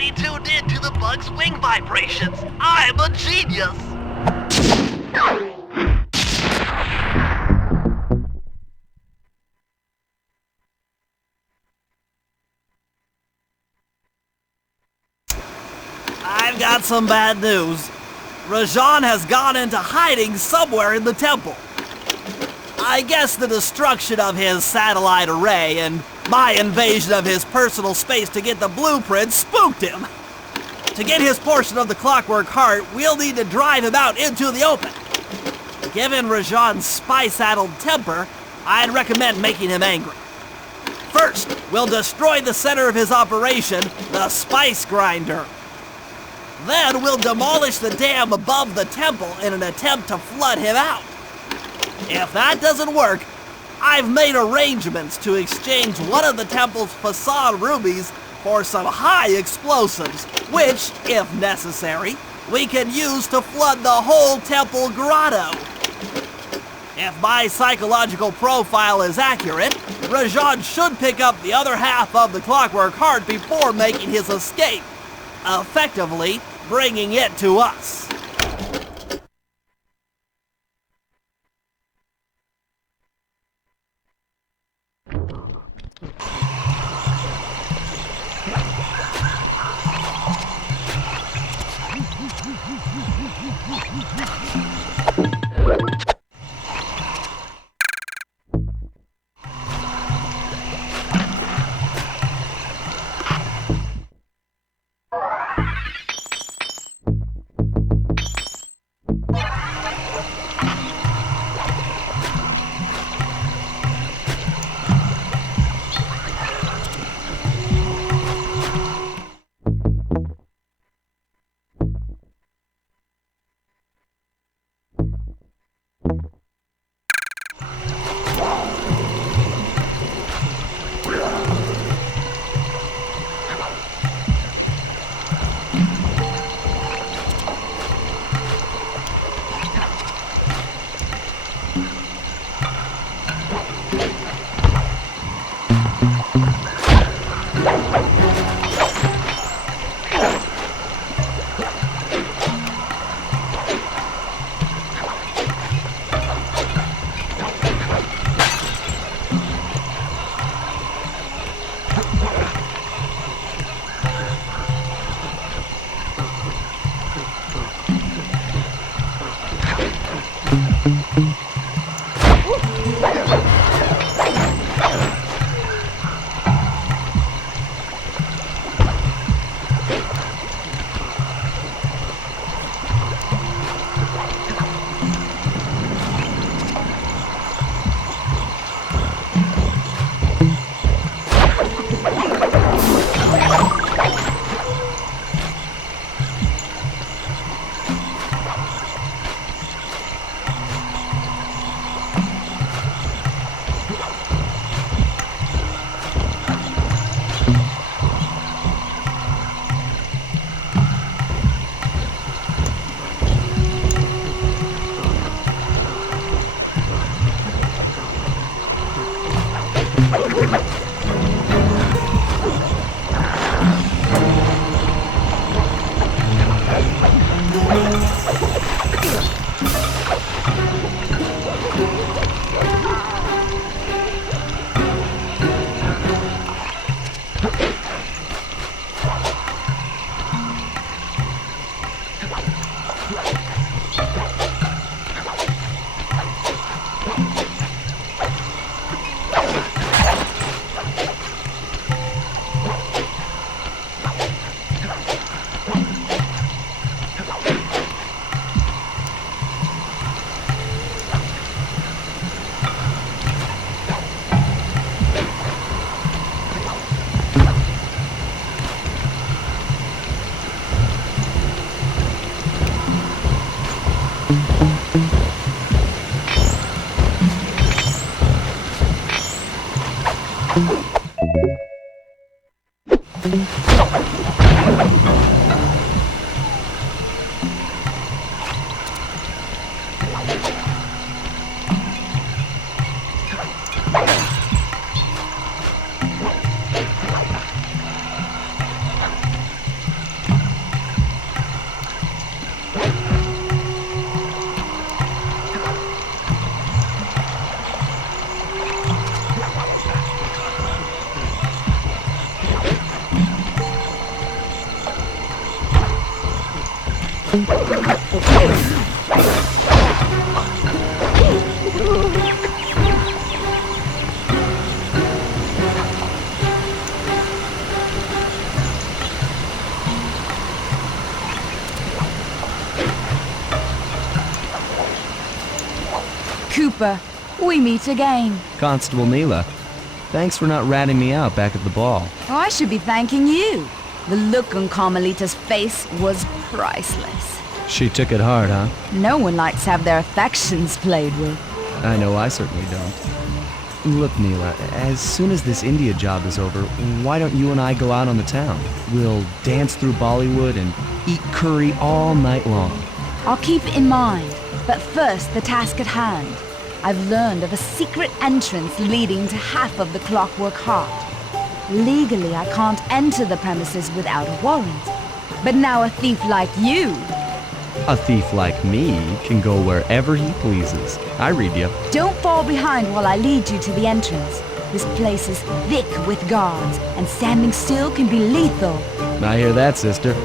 already tuned in to the bug's wing vibrations. I'm a genius. I've got some bad news. Rajan has gone into hiding somewhere in the temple. I guess the destruction of his satellite array and my invasion of his personal space to get the blueprint spooked him. To get his portion of the Clockwork Heart, we'll need to drive him out into the open. Given Rajan's spy-saddled temper, I'd recommend making him angry. First, we'll destroy the center of his operation, the spice grinder. Then we'll demolish the dam above the temple in an attempt to flood him out. If that doesn't work, I've made arrangements to exchange one of the temple's facade rubies for some high explosives, which, if necessary, we can use to flood the whole temple grotto. If my psychological profile is accurate, Rajan should pick up the other half of the Clockwork Heart before making his escape, effectively bringing it to us. Cooper, we meet again. Constable Nila, thanks for not ratting me out back at the ball. Oh, I should be thanking you. The look on Carmelita's face was priceless. She took it hard, huh? No one likes to have their affections played with. I know I certainly don't. Look, Nila, as soon as this India job is over, why don't you and I go out on the town? We'll dance through Bollywood and eat curry all night long. I'll keep it in mind. But first, the task at hand. I've learned of a secret entrance leading to half of the Clockwork Heart. Legally, I can't enter the premises without a warrant. But now a thief like you... A thief like me can go wherever he pleases. I read you. Don't fall behind while I lead you to the entrance. This place is thick with guards, and standing still can be lethal. I hear that, sister.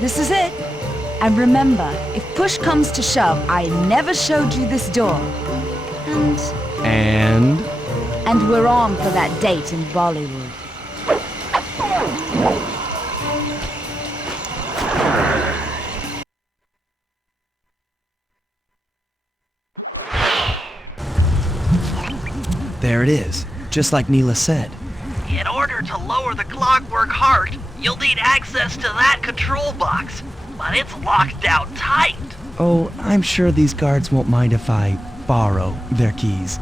This is it. And remember, if push comes to shove, I never showed you this door. And we're on for that date in Bollywood. There it is, just like Nila said. In order to lower the Clockwork Heart, you'll need access to that control box, but it's locked down tight. Oh, I'm sure these guards won't mind if I borrow their keys.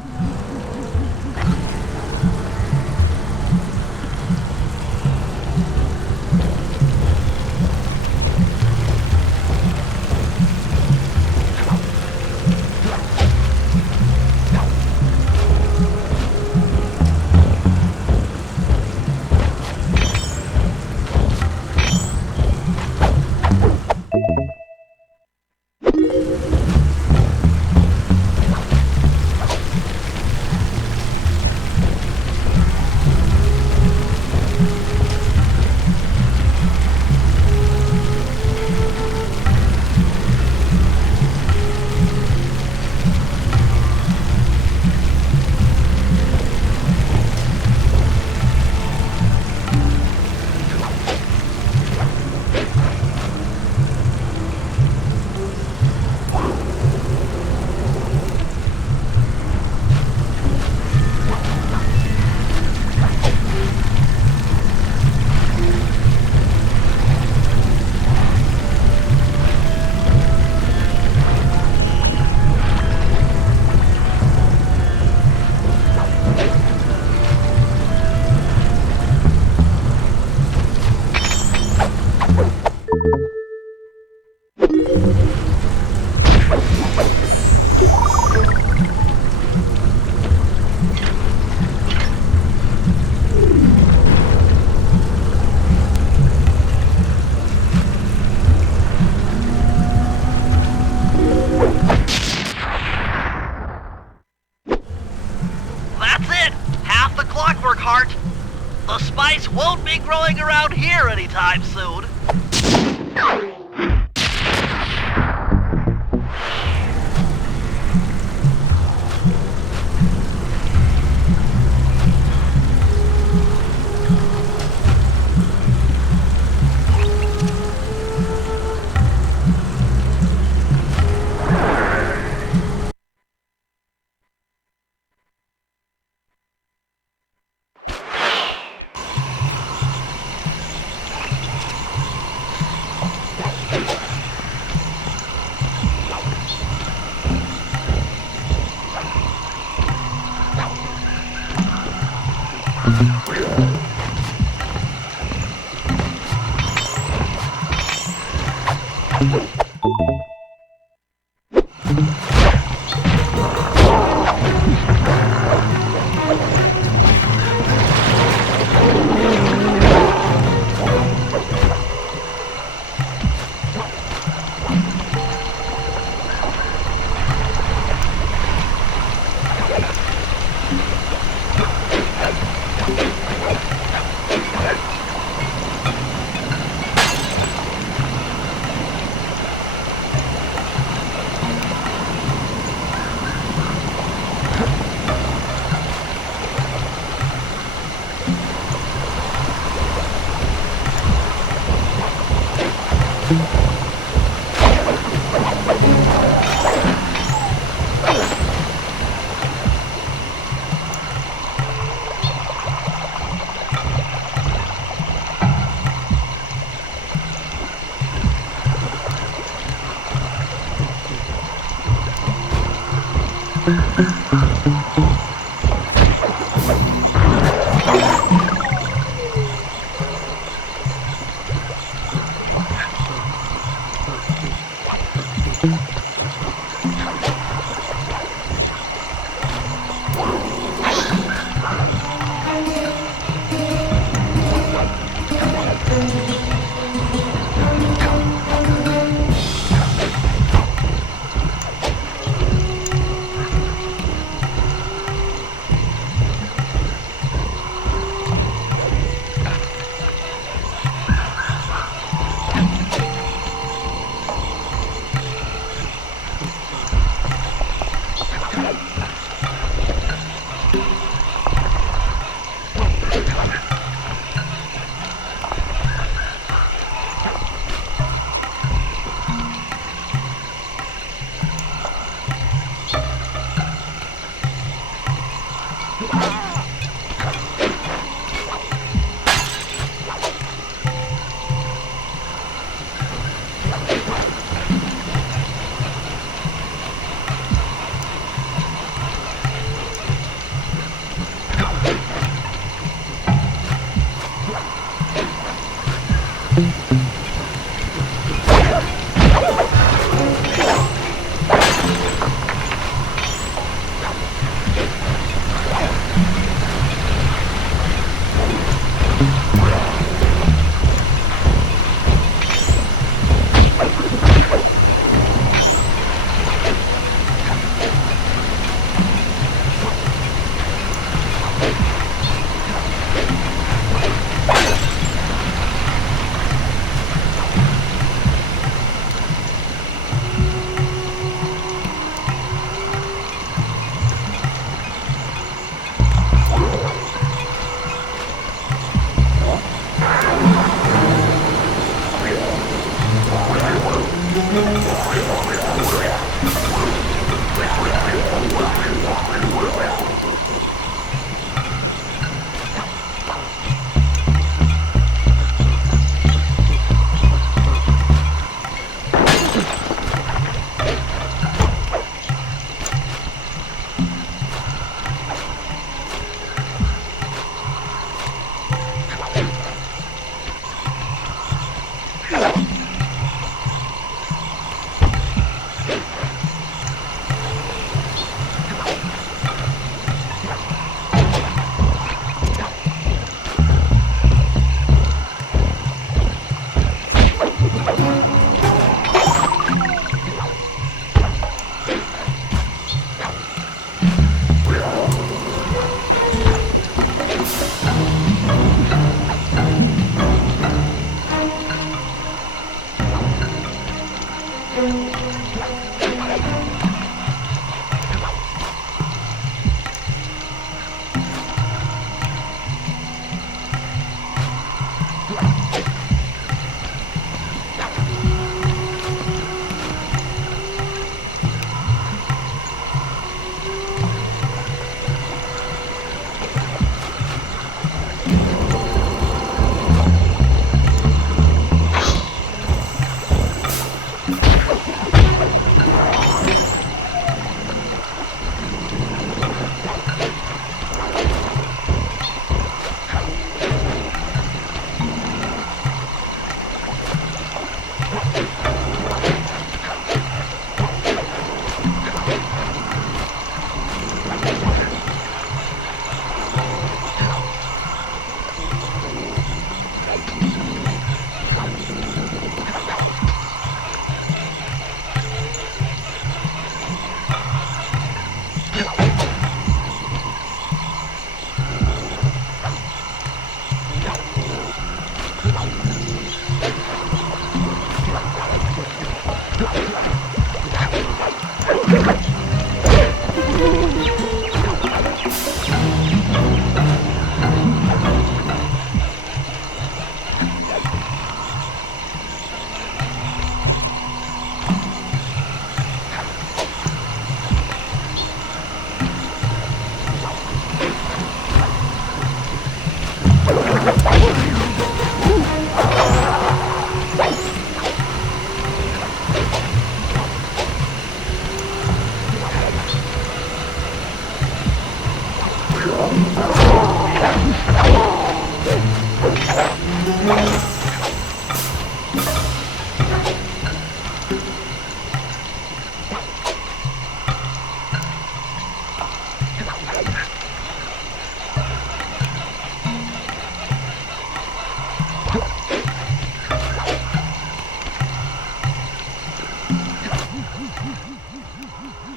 patrolling around here anytime soon.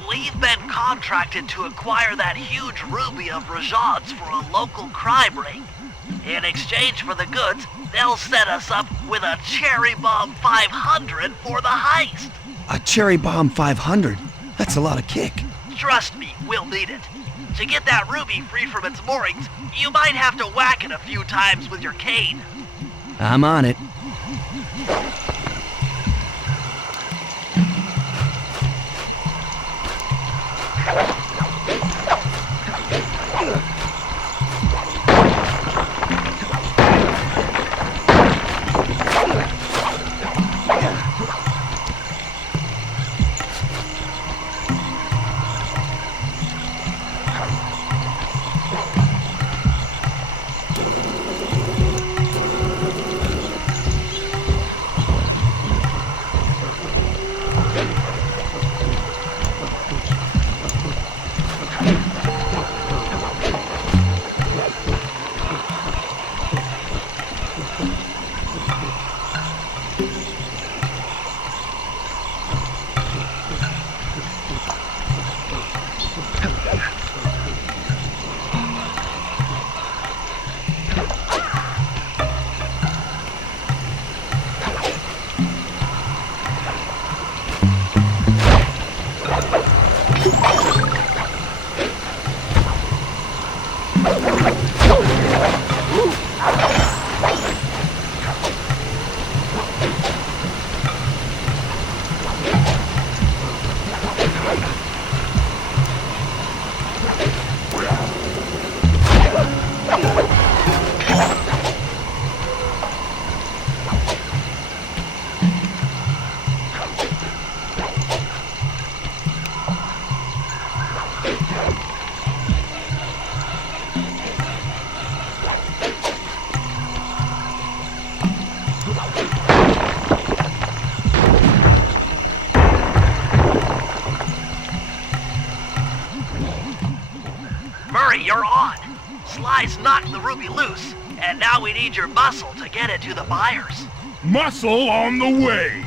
We've been contracted to acquire that huge ruby of Rajan's for a local crime ring. In exchange for the goods, they'll set us up with a Cherry Bomb 500 for the heist. A Cherry Bomb 500? That's a lot of kick. Trust me, we'll need it. To get that ruby free from its moorings, you might have to whack it a few times with your cane. I'm on it. You're on. Sly's knocked the ruby loose, and now we need your muscle to get it to the buyers. Muscle on the way!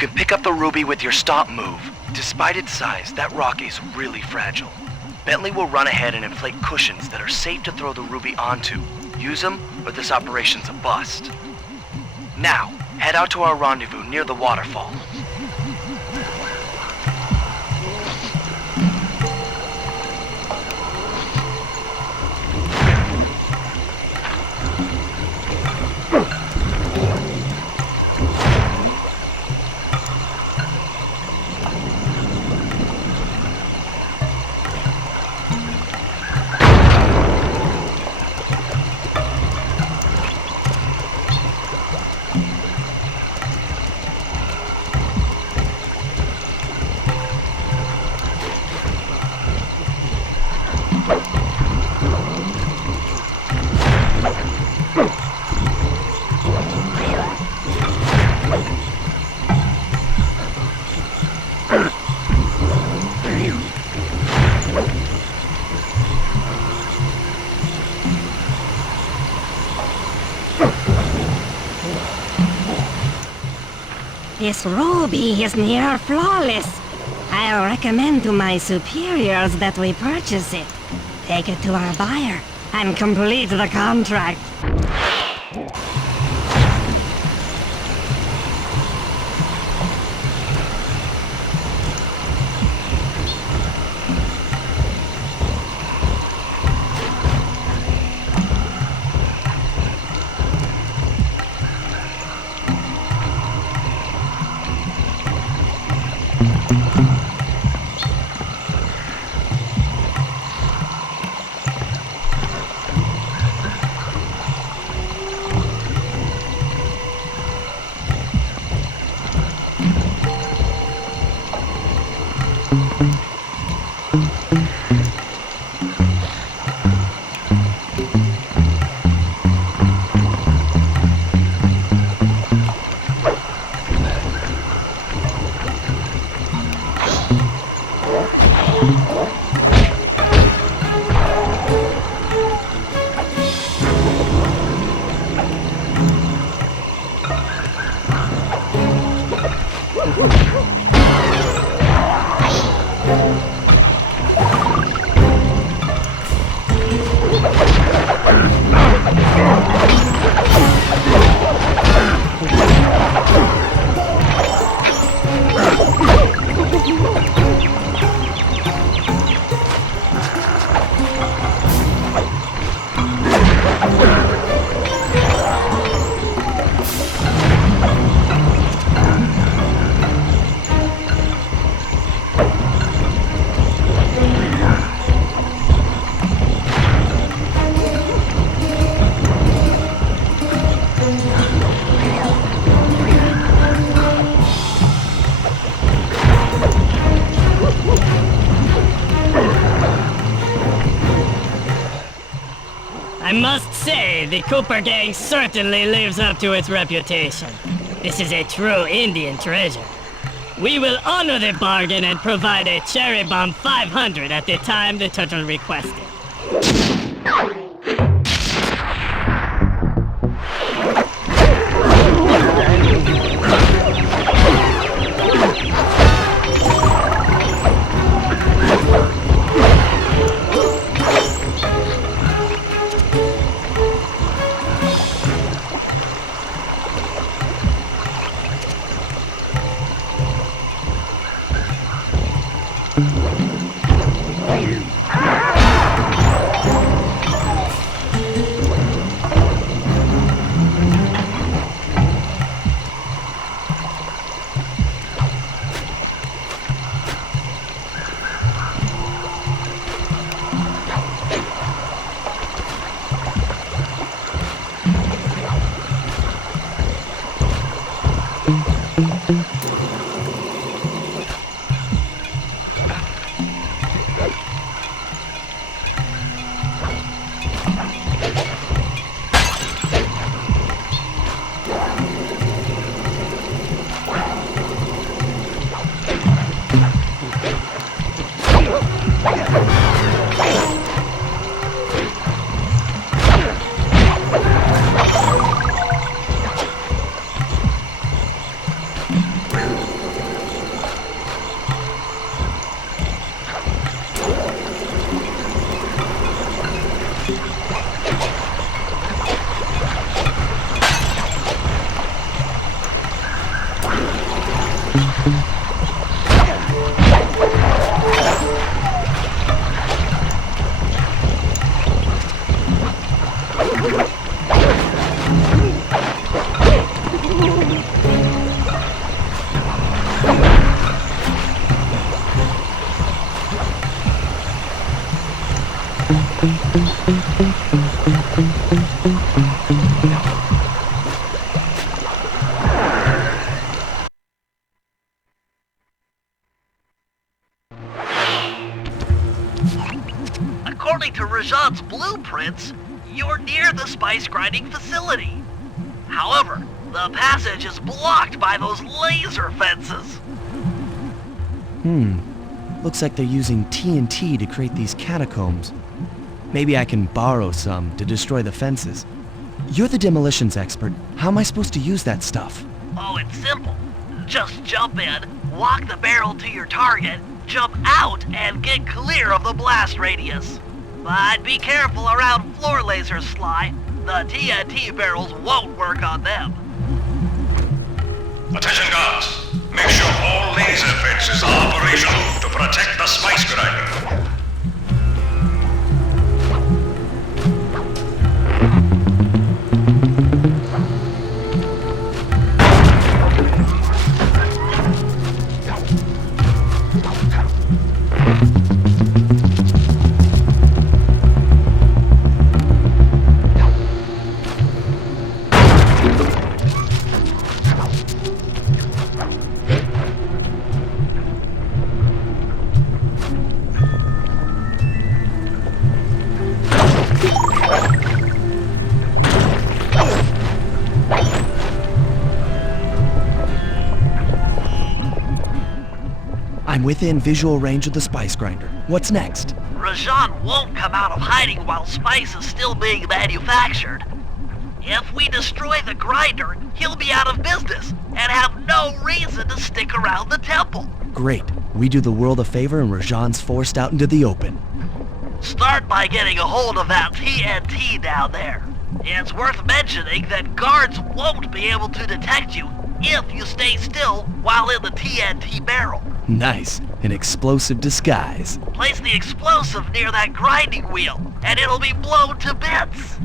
can pick up the ruby with your stomp move. Despite its size, that rock is really fragile. Bentley will run ahead and inflate cushions that are safe to throw the ruby onto. Use them, or this operation's a bust. Now, head out to our rendezvous near the waterfall. This ruby is near flawless. I'll recommend to my superiors that we purchase it, take it to our buyer, and complete the contract. I must say, the Cooper gang certainly lives up to its reputation. This is a true Indian treasure. We will honor the bargain and provide a cherry bomb 500 at the time the turtle requested. According to Rajan's blueprints, you're near the spice grinding facility. However, the passage is blocked by those laser fences. Looks like they're using TNT to create these catacombs. Maybe I can borrow some to destroy the fences. You're the demolitions expert. How am I supposed to use that stuff? Oh, it's simple. Just jump in, walk the barrel to your target, jump out, and get clear of the blast radius. But be careful around floor lasers, Sly. The TNT barrels won't work on them. Attention guards! Make sure all laser fences are operational to protect the spice grinder. I'm within visual range of the spice grinder. What's next? Rajan won't come out of hiding while spice is still being manufactured. If we destroy the grinder, he'll be out of business and have no reason to stick around the temple. Great. We do the world a favor and Rajan's forced out into the open. Start by getting a hold of that TNT down there. It's worth mentioning that guards won't be able to detect you if you stay still while in the TNT barrel. Nice. An explosive disguise. Place the explosive near that grinding wheel, and it'll be blown to bits.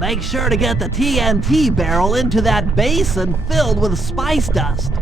Make sure to get the TNT barrel into that basin filled with spice dust.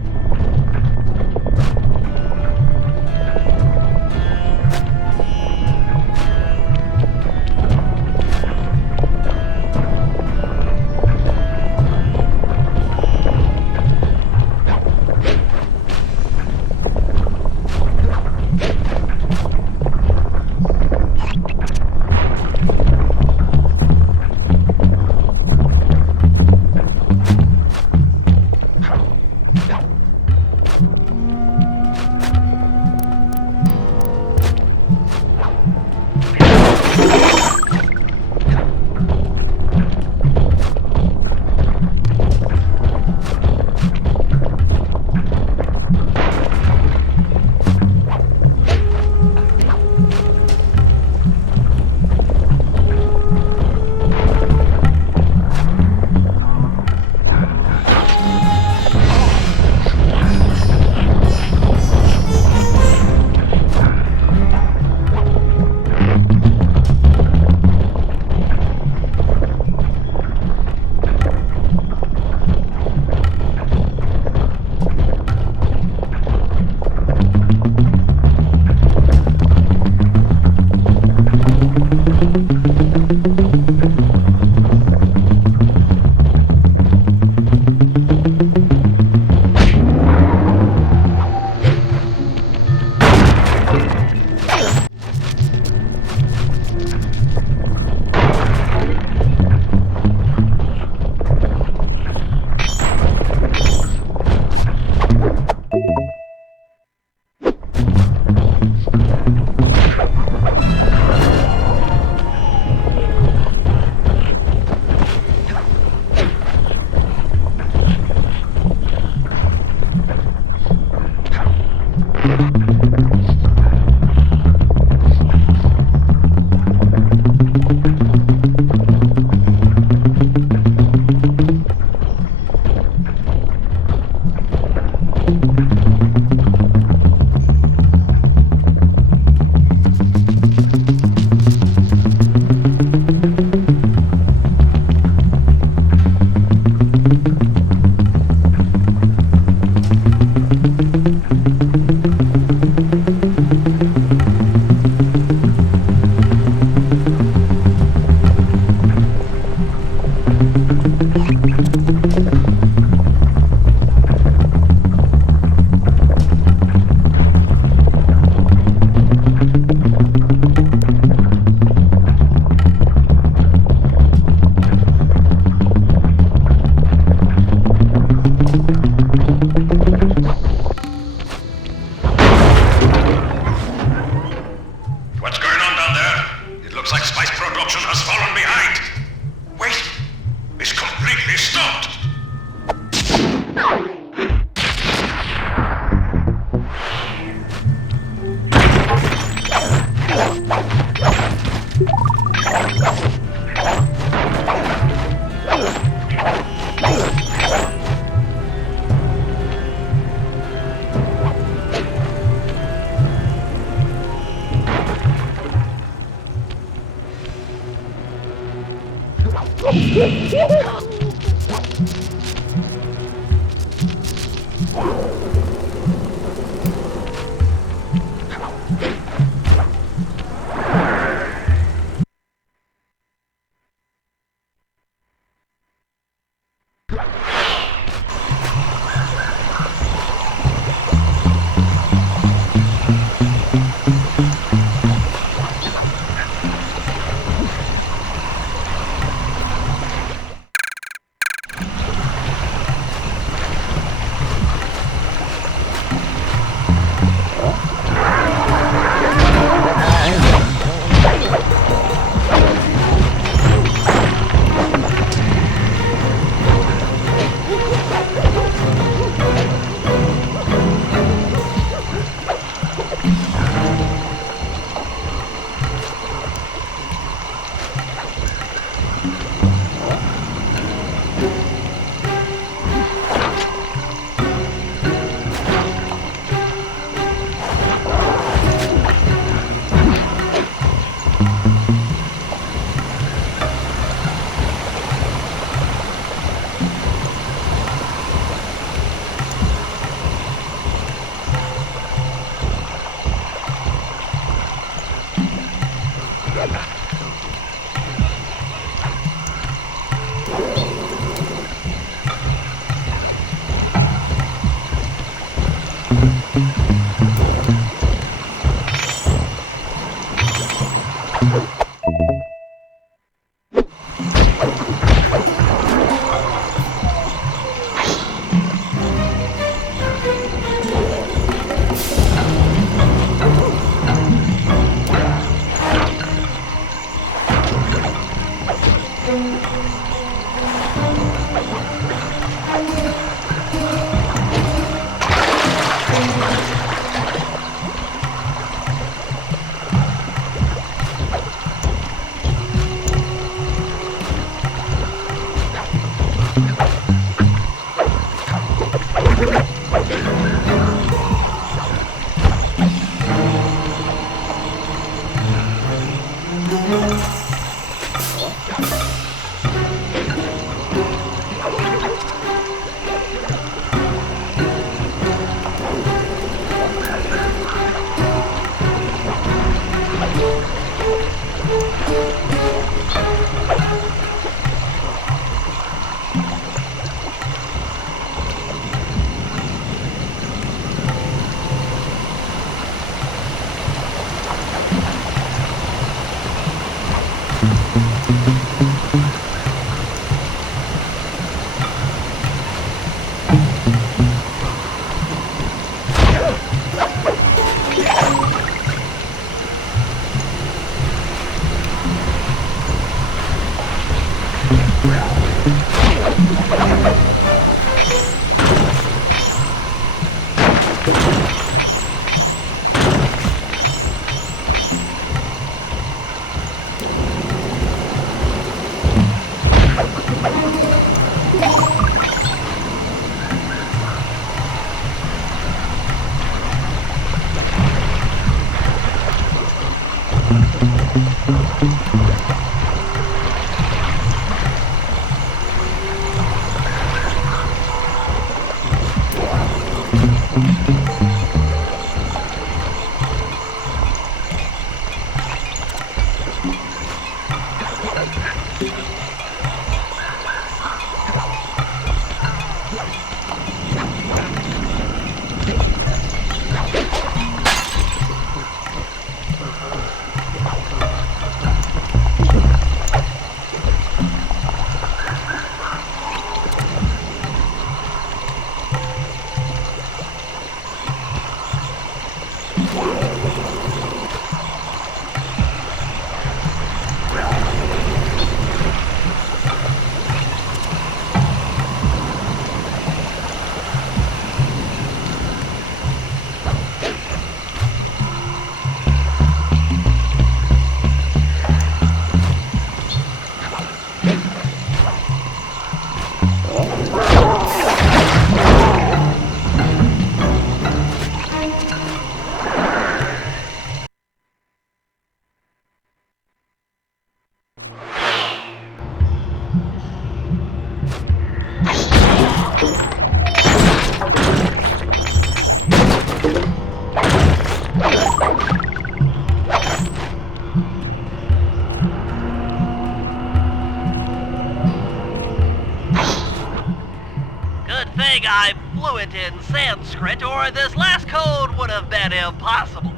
I'm fluent in Sanskrit, or this last code would have been impossible.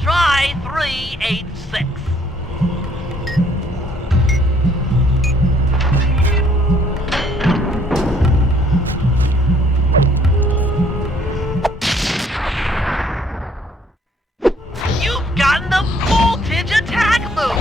Try 386. You've gotten the voltage attack move!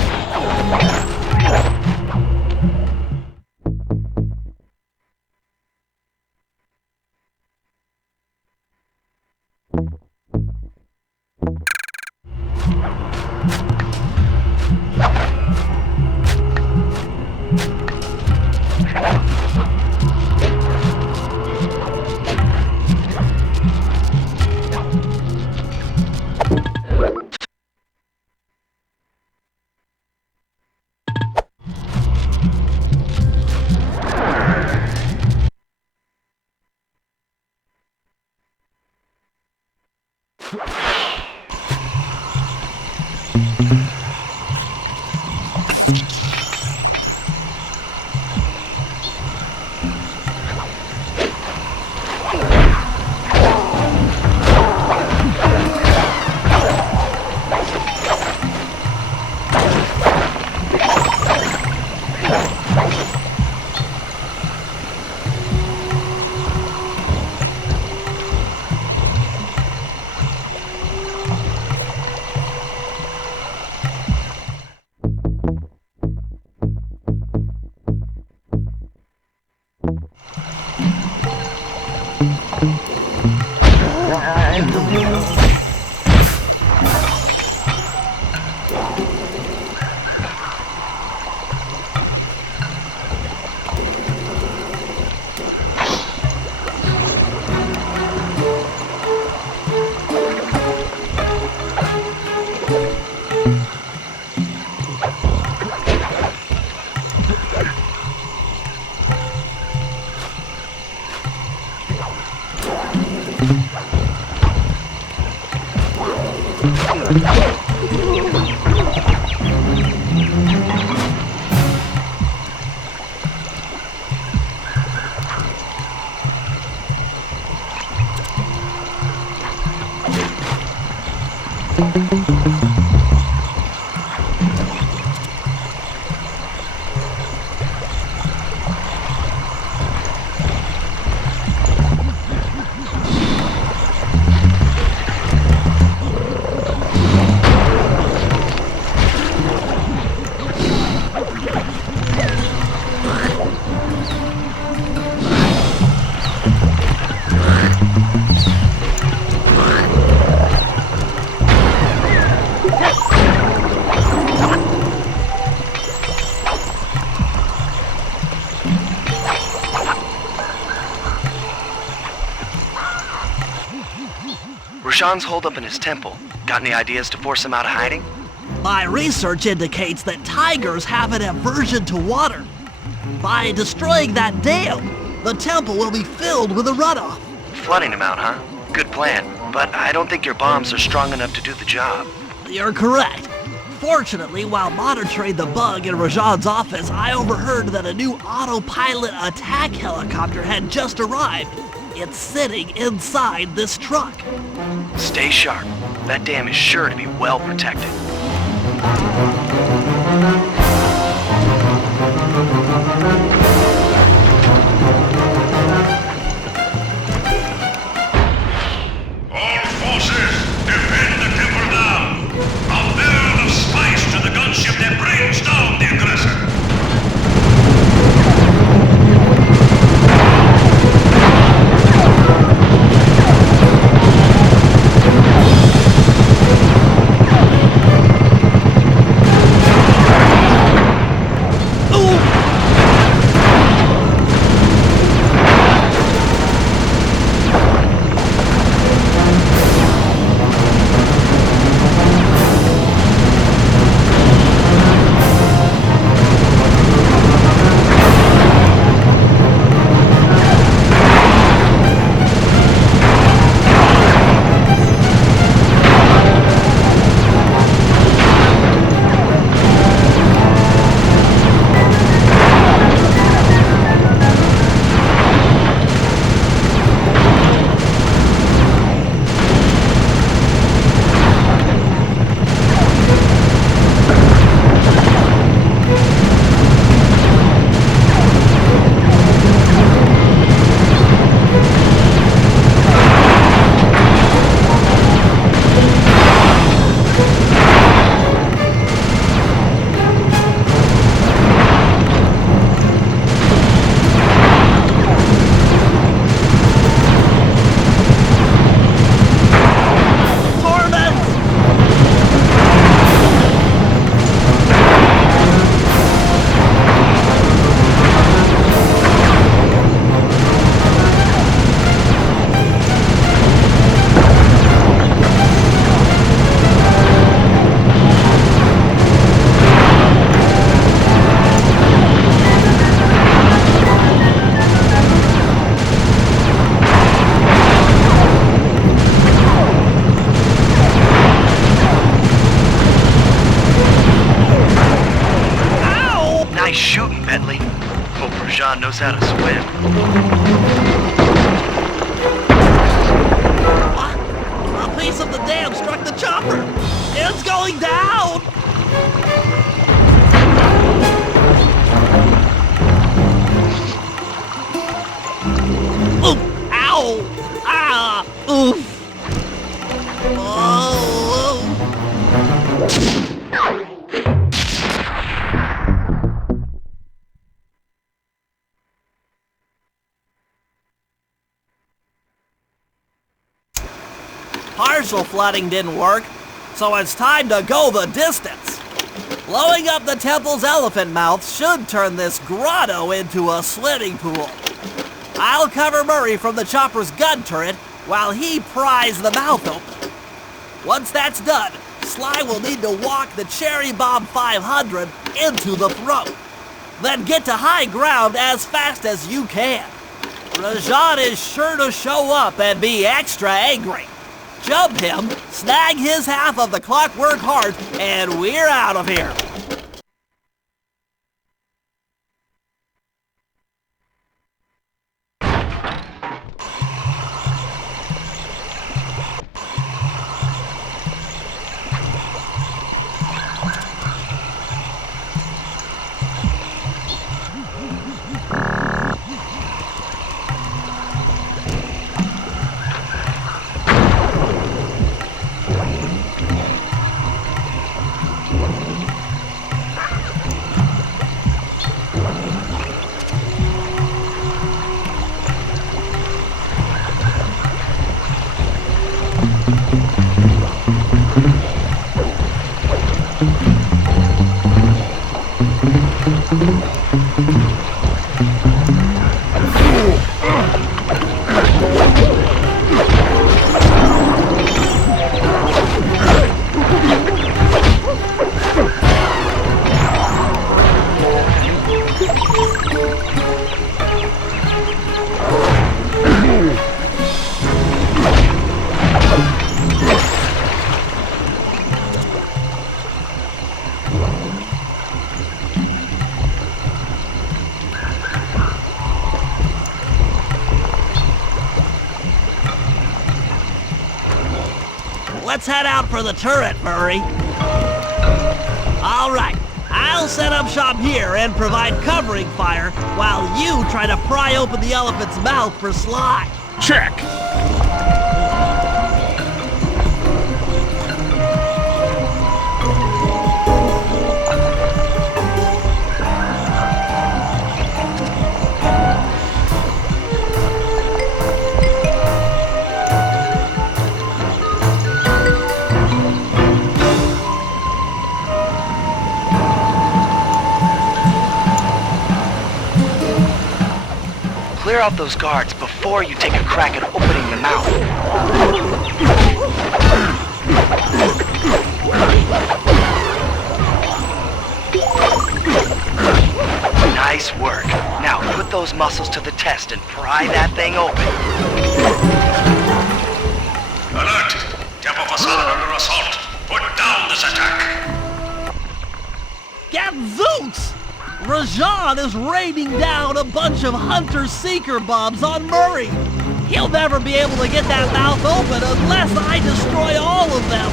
Rajan's holed up in his temple. Got any ideas to force him out of hiding? My research indicates that tigers have an aversion to water. By destroying that dam, the temple will be filled with a runoff. Flooding him out, huh? Good plan, but I don't think your bombs are strong enough to do the job. You're correct. Fortunately, while monitoring the bug in Rajan's office, I overheard that a new autopilot attack helicopter had just arrived. It's sitting inside this truck. Stay sharp. That dam is sure to be well protected. All forces, defend the temple dam! A barrel of spice to the gunship that brings down the aggressor! Nice shooting, Bentley. Hope Rajan knows how to swim. What? A piece of the dam struck the chopper! It's going down! Oof! Ow! Ah! Oof! Oh! Partial flooding didn't work, so it's time to go the distance. Blowing up the temple's elephant mouth should turn this grotto into a swimming pool. I'll cover Murray from the chopper's gun turret while he pries the mouth open. Once that's done, Sly will need to walk the Cherry Bomb 500 into the throat. Then get to high ground as fast as you can. Rajan is sure to show up and be extra angry. Jump him, snag his half of the clockwork heart, and we're out of here. let's head out for the turret, Murray. All right, I'll set up shop here and provide covering fire while you try to pry open the elephant's mouth for Sly. Check! Clear out those guards before you take a crack at opening the mouth. Nice work. Now put those muscles to the test and pry that thing open. Alert! Temple facade under assault. Put down this attack. Gadzooks! Rajan is raining down a bunch of hunter-seeker bombs on Murray. He'll never be able to get that mouth open unless I destroy all of them.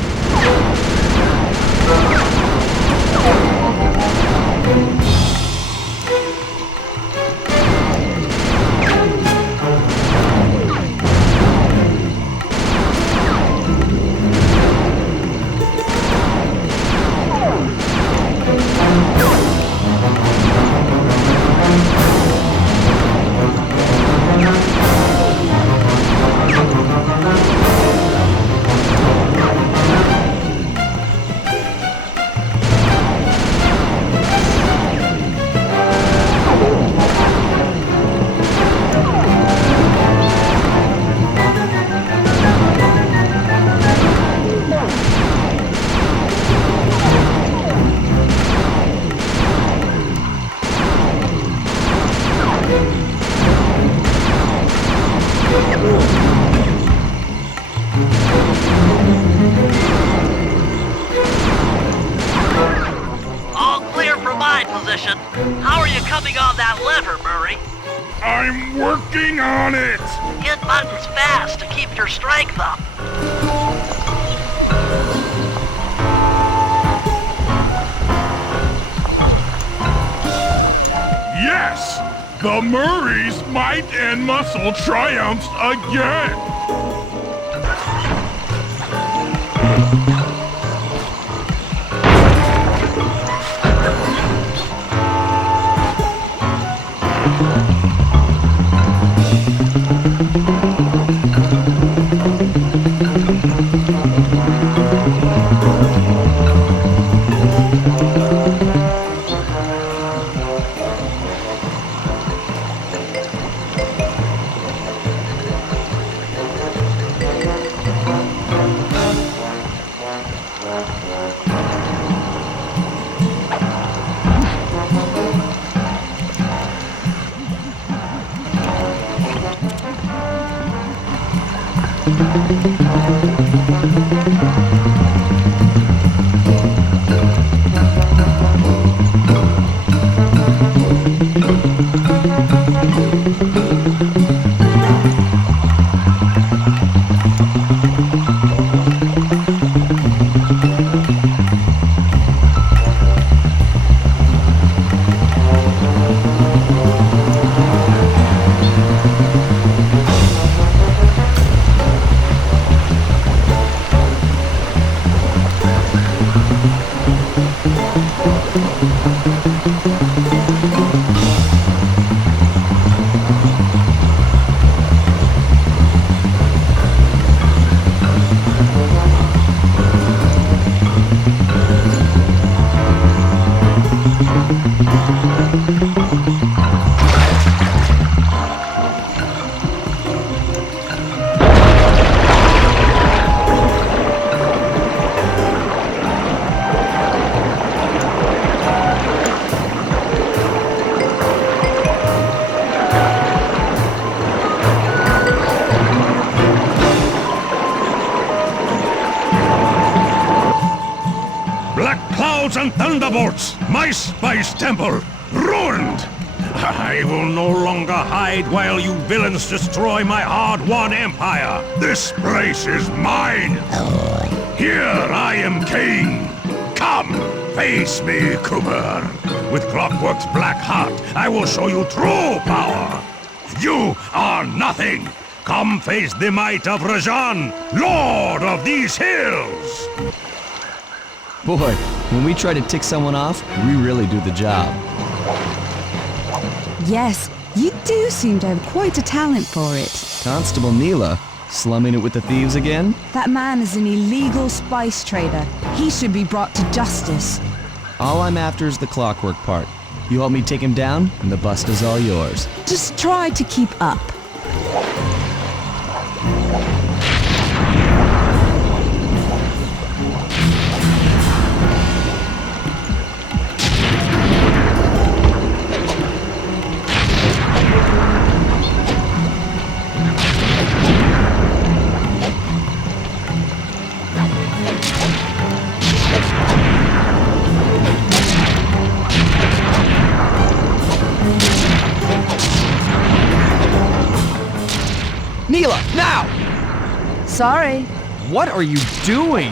How are you coming on that lever, Murray? I'm working on it! Hit buttons fast to keep your strength up. Yes! The Murray's might and muscle triumphs again! And thunderbolts! My spice temple ruined! I will no longer hide while you villains destroy my hard-won empire! This place is mine! Here I am king. Come, face me, Cooper. With Clockwork's black heart, I will show you true power. You are nothing. Come face the might of Rajan, Lord of these hills. Boy, when we try to tick someone off, we really do the job. Yes, you do seem to have quite a talent for it. Constable Nila, slumming it with the thieves again? That man is an illegal spice trader. He should be brought to justice. All I'm after is the clockwork part. You help me take him down, and the bust is all yours. Just try to keep up. Nila, now! Sorry. What are you doing?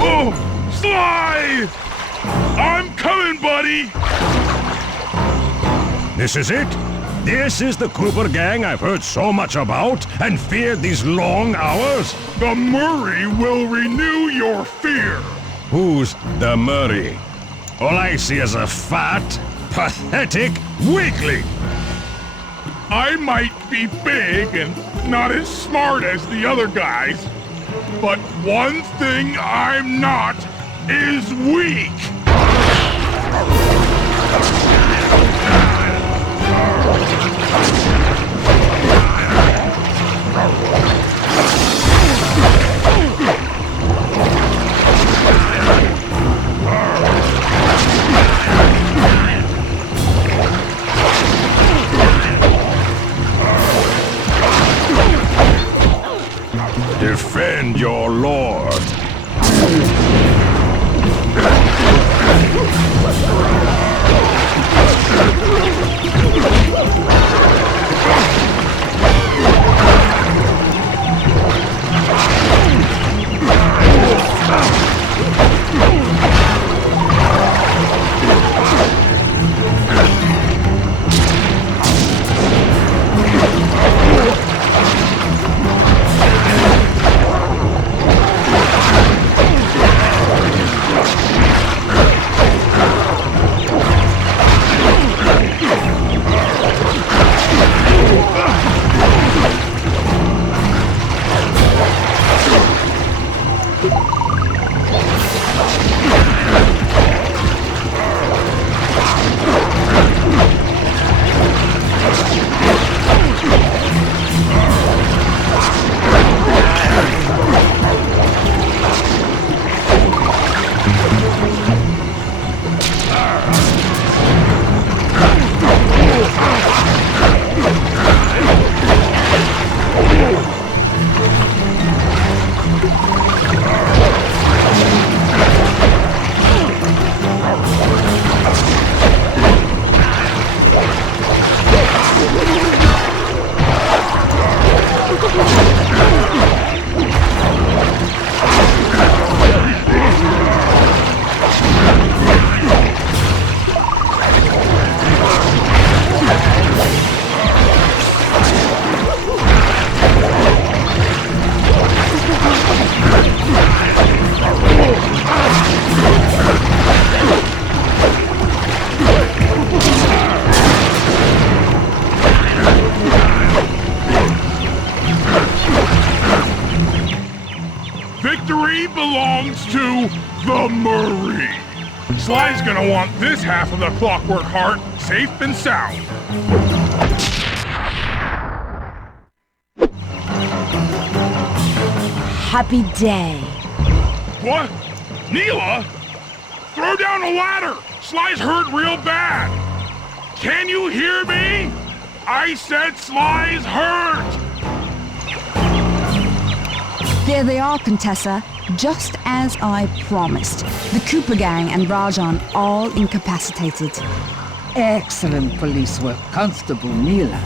Oh, Sly! I'm coming, buddy! This is it? This is the Cooper gang I've heard so much about and feared these long hours? The Murray will renew your fear. Who's the Murray? All I see is a fat, pathetic weakling. I might be big and not as smart as the other guys, but one thing I'm not is weak. Defend your lord. Victory belongs to the Murray. Sly's gonna want this half of the Clockwork Heart safe and sound. Happy day. What? Nila? Throw down a ladder! Sly's hurt real bad! Can you hear me? I said Sly's hurt! There they are, Contessa. Just as I promised. The Cooper gang and Rajan all incapacitated. Excellent police work, Constable Nila.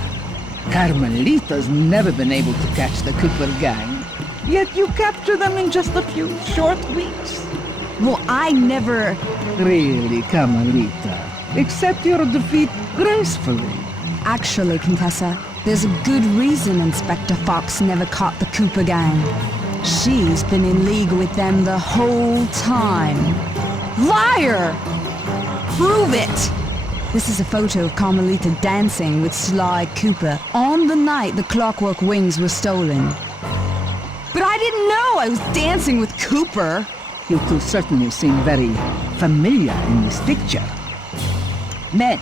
Carmelita's never been able to catch the Cooper gang. Yet you capture them in just a few short weeks. Well, I never... Really, Carmelita. Accept your defeat gracefully. Actually, Contessa, there's a good reason Inspector Fox never caught the Cooper gang. She's been in league with them the whole time. Liar! Prove it! This is a photo of Carmelita dancing with Sly Cooper on the night the Clockwork Wings were stolen. But I didn't know I was dancing with Cooper. You two certainly seem very familiar in this picture. Men,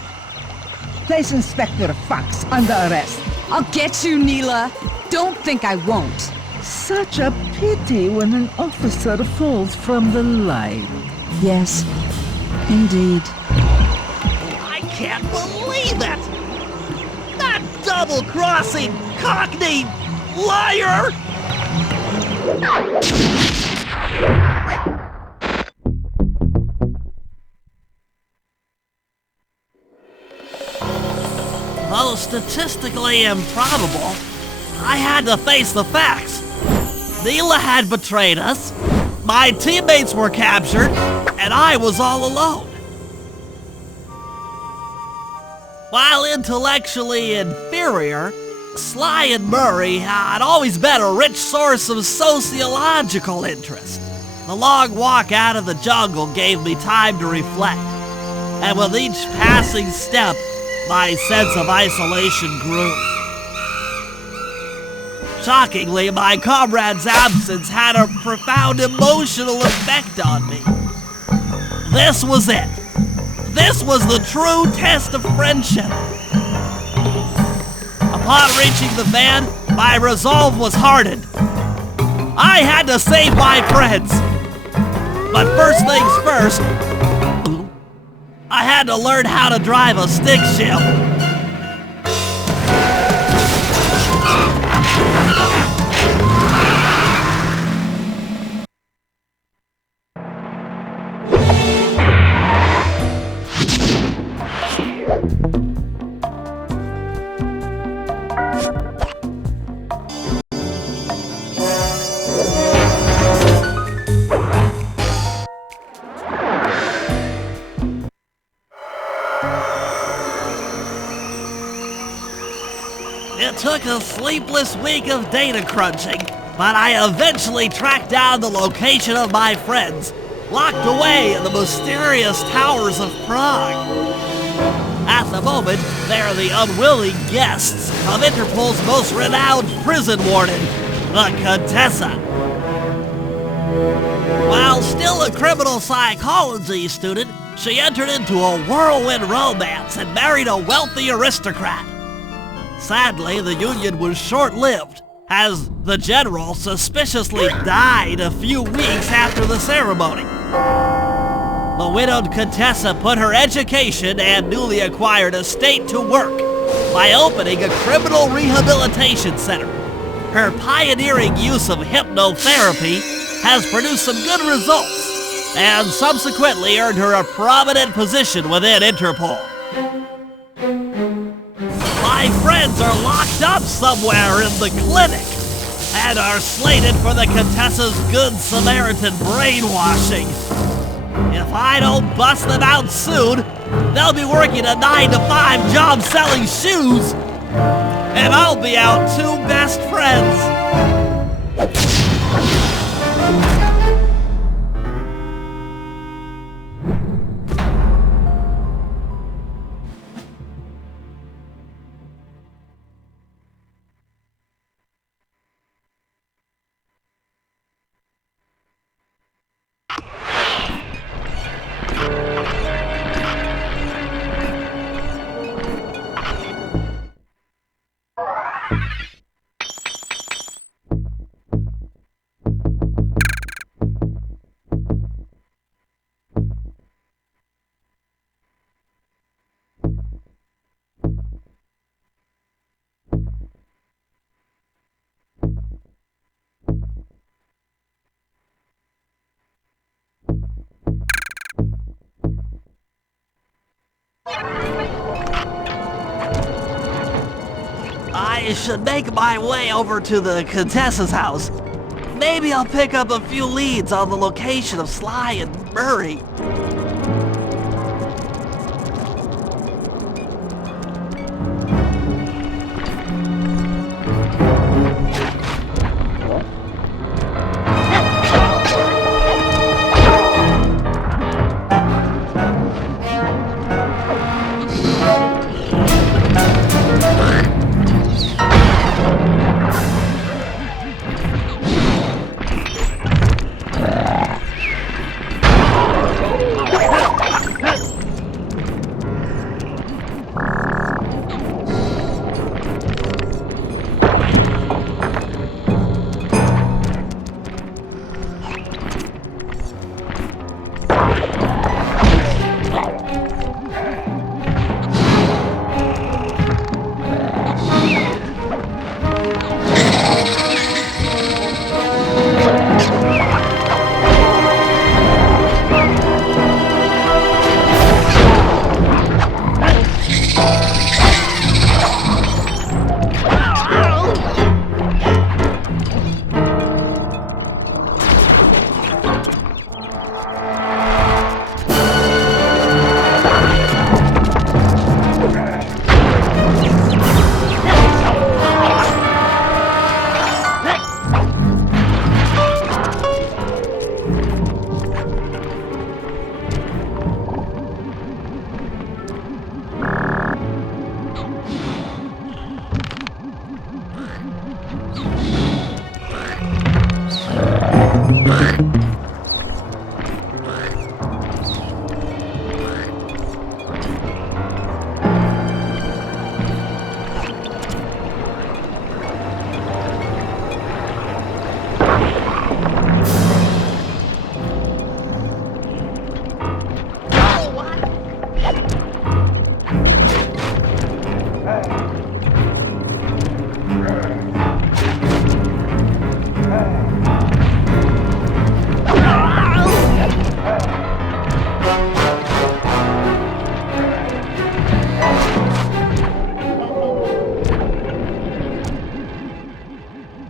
place Inspector Fox under arrest. I'll get you, Nila. Don't think I won't. Such a pity when an officer falls from the light. Yes, indeed. I can't believe it! That double-crossing, cockney liar! Though statistically improbable, I had to face the facts. Nila had betrayed us, my teammates were captured, and I was all alone. While intellectually inferior, Sly and Murray had always been a rich source of sociological interest. The long walk out of the jungle gave me time to reflect, and with each passing step, my sense of isolation grew. Shockingly, my comrade's absence had a profound emotional effect on me. This was it. This was the true test of friendship. Upon reaching the van, my resolve was hardened. I had to save my friends. But first things first, I had to learn how to drive a stick shift. It took a sleepless week of data crunching, but I eventually tracked down the location of my friends, locked away in the mysterious towers of Prague. At the moment, they are the unwilling guests of Interpol's most renowned prison warden, the Contessa. While still a criminal psychology student, she entered into a whirlwind romance and married a wealthy aristocrat. Sadly, the union was short-lived, as the general suspiciously died a few weeks after the ceremony. The widowed Contessa put her education and newly acquired estate to work by opening a criminal rehabilitation center. Her pioneering use of hypnotherapy has produced some good results, and subsequently earned her a prominent position within Interpol. My friends are locked up somewhere in the clinic and are slated for the Contessa's Good Samaritan brainwashing. If I don't bust them out soon, they'll be working a 9-to-5 job selling shoes, and I'll be out two best friends. I should make my way over to the Contessa's house. Maybe I'll pick up a few leads on the location of Sly and Murray.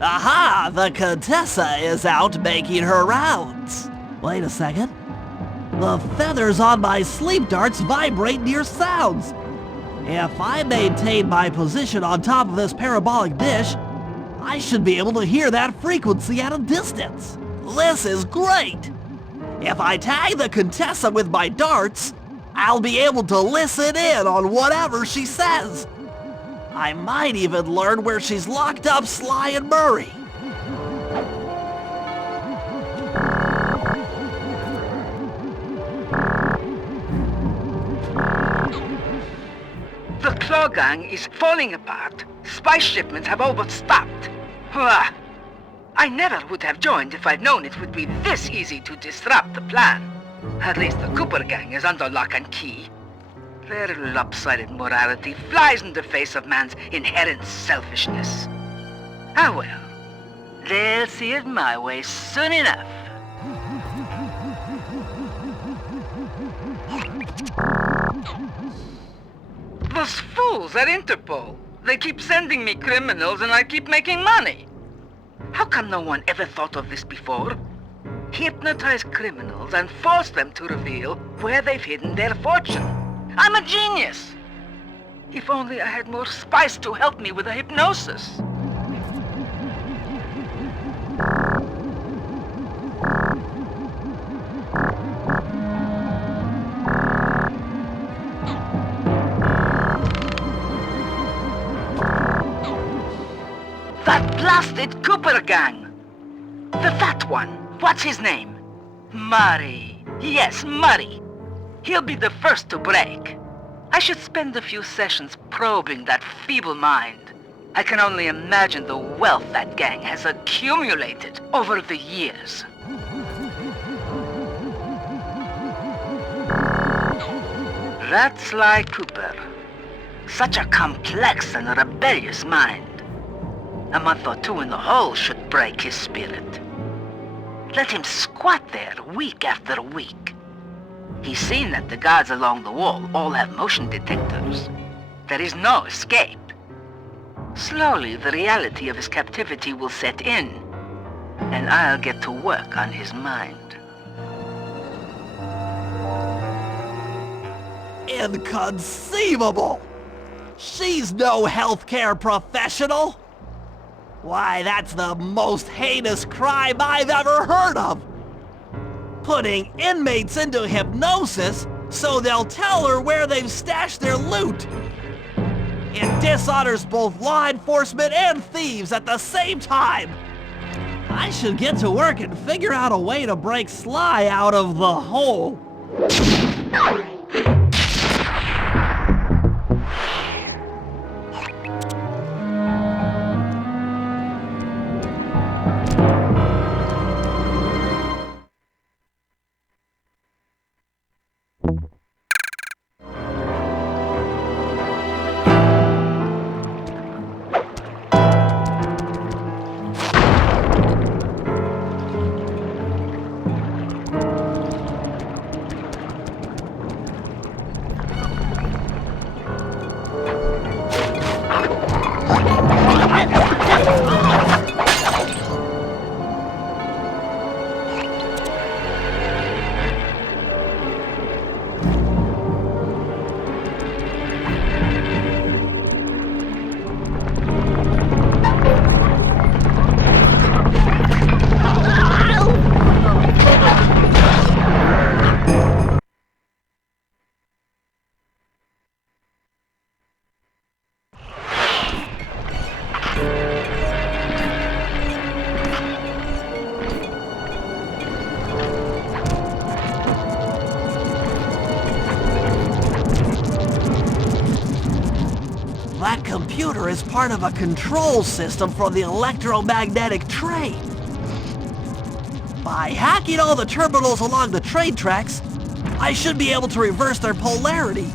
Aha! The Contessa is out making her rounds. Wait a second. The feathers on my sleep darts vibrate near sounds. If I maintain my position on top of this parabolic dish, I should be able to hear that frequency at a distance. This is great! If I tag the Contessa with my darts, I'll be able to listen in on whatever she says. I might even learn where she's locked up Sly and Murray. The Claw Gang is falling apart. Spice shipments have all but stopped. I never would have joined if I'd known it would be this easy to disrupt the plan. At least the Cooper Gang is under lock and key. Their lopsided morality flies in the face of man's inherent selfishness. Ah well, they'll see it my way soon enough. Those fools at Interpol. They keep sending me criminals and I keep making money. How come no one ever thought of this before? Hypnotize criminals and force them to reveal where they've hidden their fortune. I'm a genius! If only I had more spice to help me with the hypnosis. That blasted Cooper Gang! The fat one, what's his name? Murray. Yes, Murray. He'll be the first to break. I should spend a few sessions probing that feeble mind. I can only imagine the wealth that gang has accumulated over the years. That's Sly Cooper. Such a complex and rebellious mind. A month or two in the hole should break his spirit. Let him squat there week after week. He's seen that the guards along the wall all have motion detectors. There is no escape. Slowly, the reality of his captivity will set in. and I'll get to work on his mind. Inconceivable! She's no healthcare professional! Why, that's the most heinous crime I've ever heard of! Putting inmates into hypnosis so they'll tell her where they've stashed their loot! It dishonors both law enforcement and thieves at the same time! I should get to work and figure out a way to break Sly out of the hole. That computer is part of a control system for the electromagnetic train. By hacking all the terminals along the train tracks, I should be able to reverse their polarity,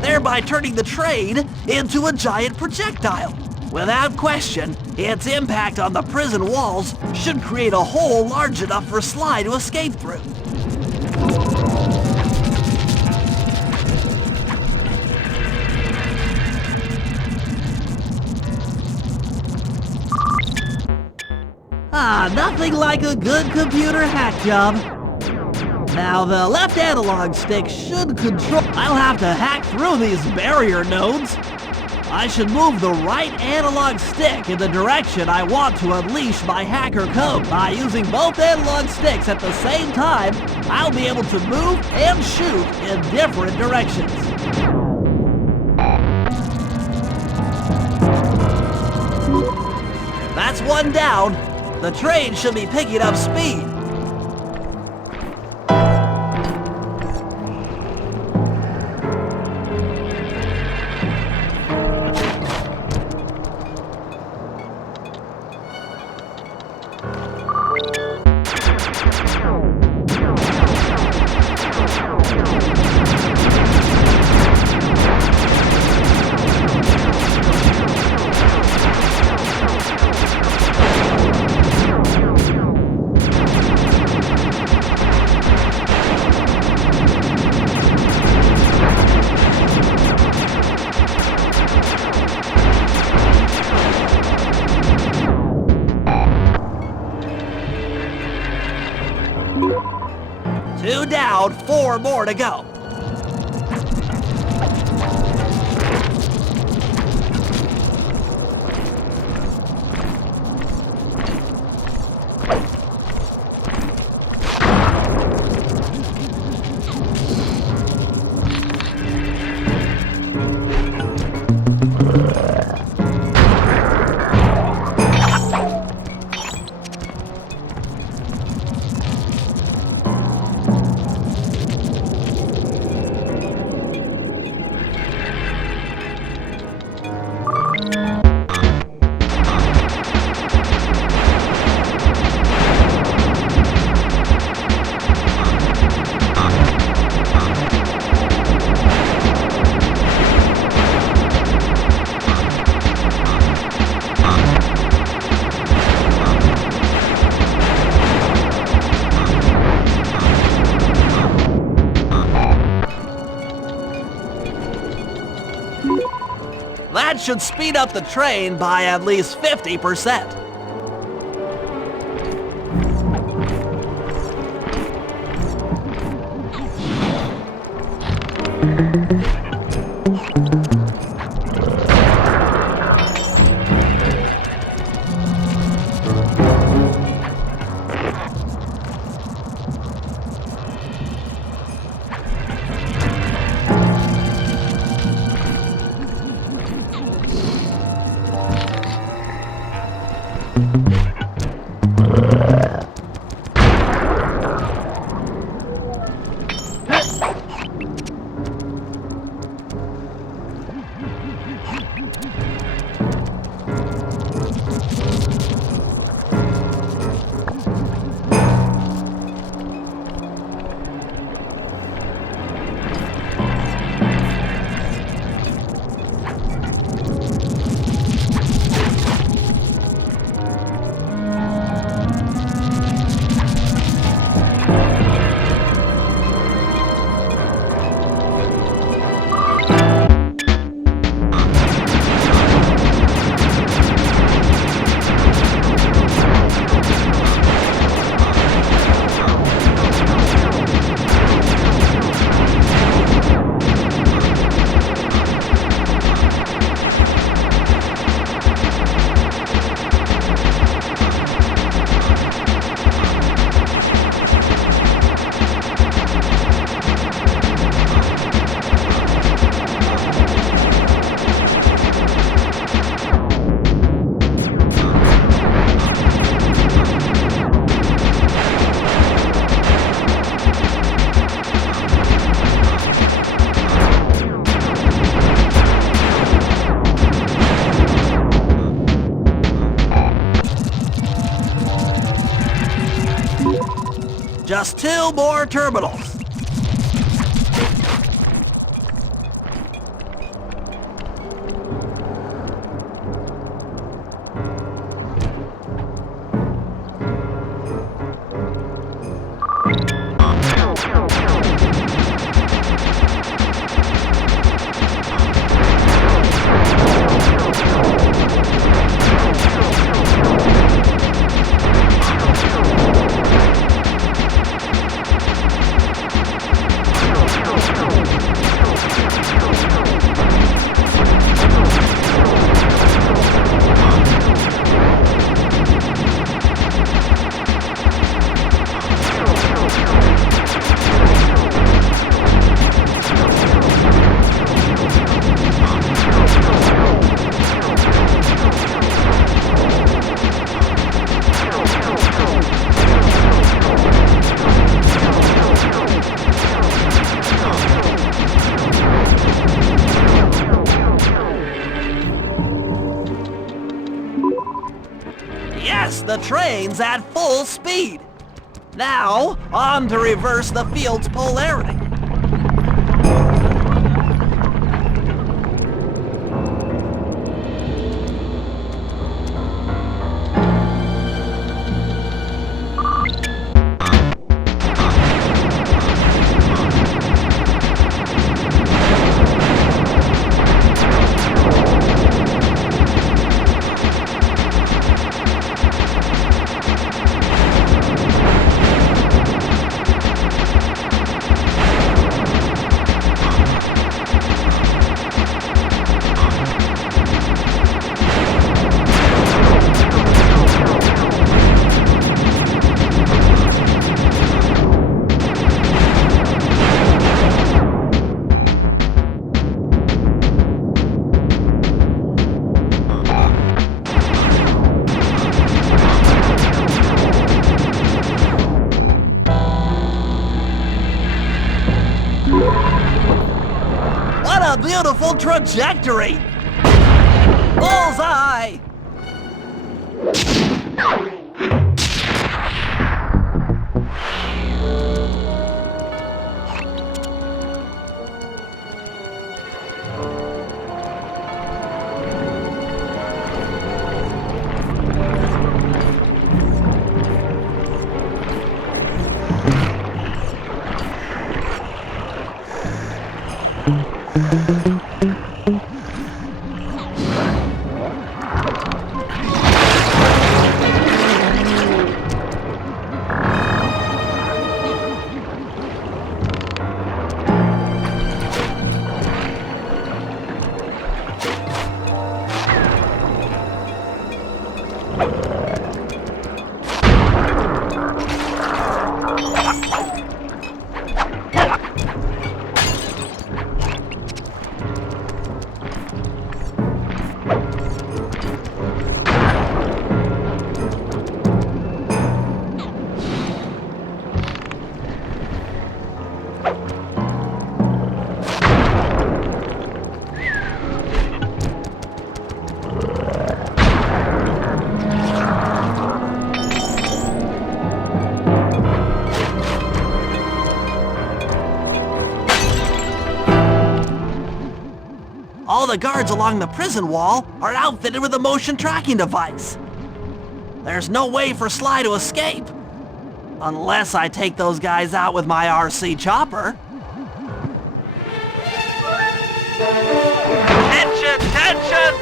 thereby turning the train into a giant projectile. Without question, its impact on the prison walls should create a hole large enough for Sly to escape through. Nothing like a good computer hack job. Now the left analog stick should control... I'll have to hack through these barrier nodes. I should move the right analog stick in the direction I want to unleash my hacker code. By using both analog sticks at the same time, I'll be able to move and shoot in different directions. That's one down. The train should be picking up speed. Two down, 4 more to go. That should speed up the train by at least 50%. Just 2 more terminals. Yes, the train's at full speed. Now, on to reverse the field's polarity. What a beautiful trajectory! Bullseye! All the guards along the prison wall are outfitted with a motion tracking device. There's no way for Sly to escape. Unless I take those guys out with my RC chopper. Tension! Tension!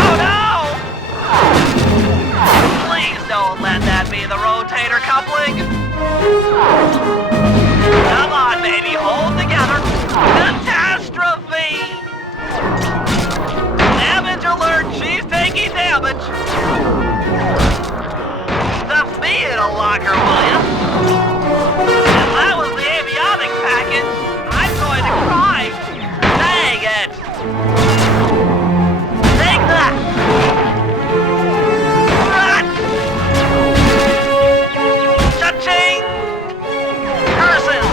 Oh no! Please don't let that be the rotator coupling. Come on, baby, hold together. Catastrophe! Damage alert, she's taking damage. Stuff me in a locker, will ya? If that was the avionics package, I'm going to cry. Dang it! Take that! Cha-ching! Curses!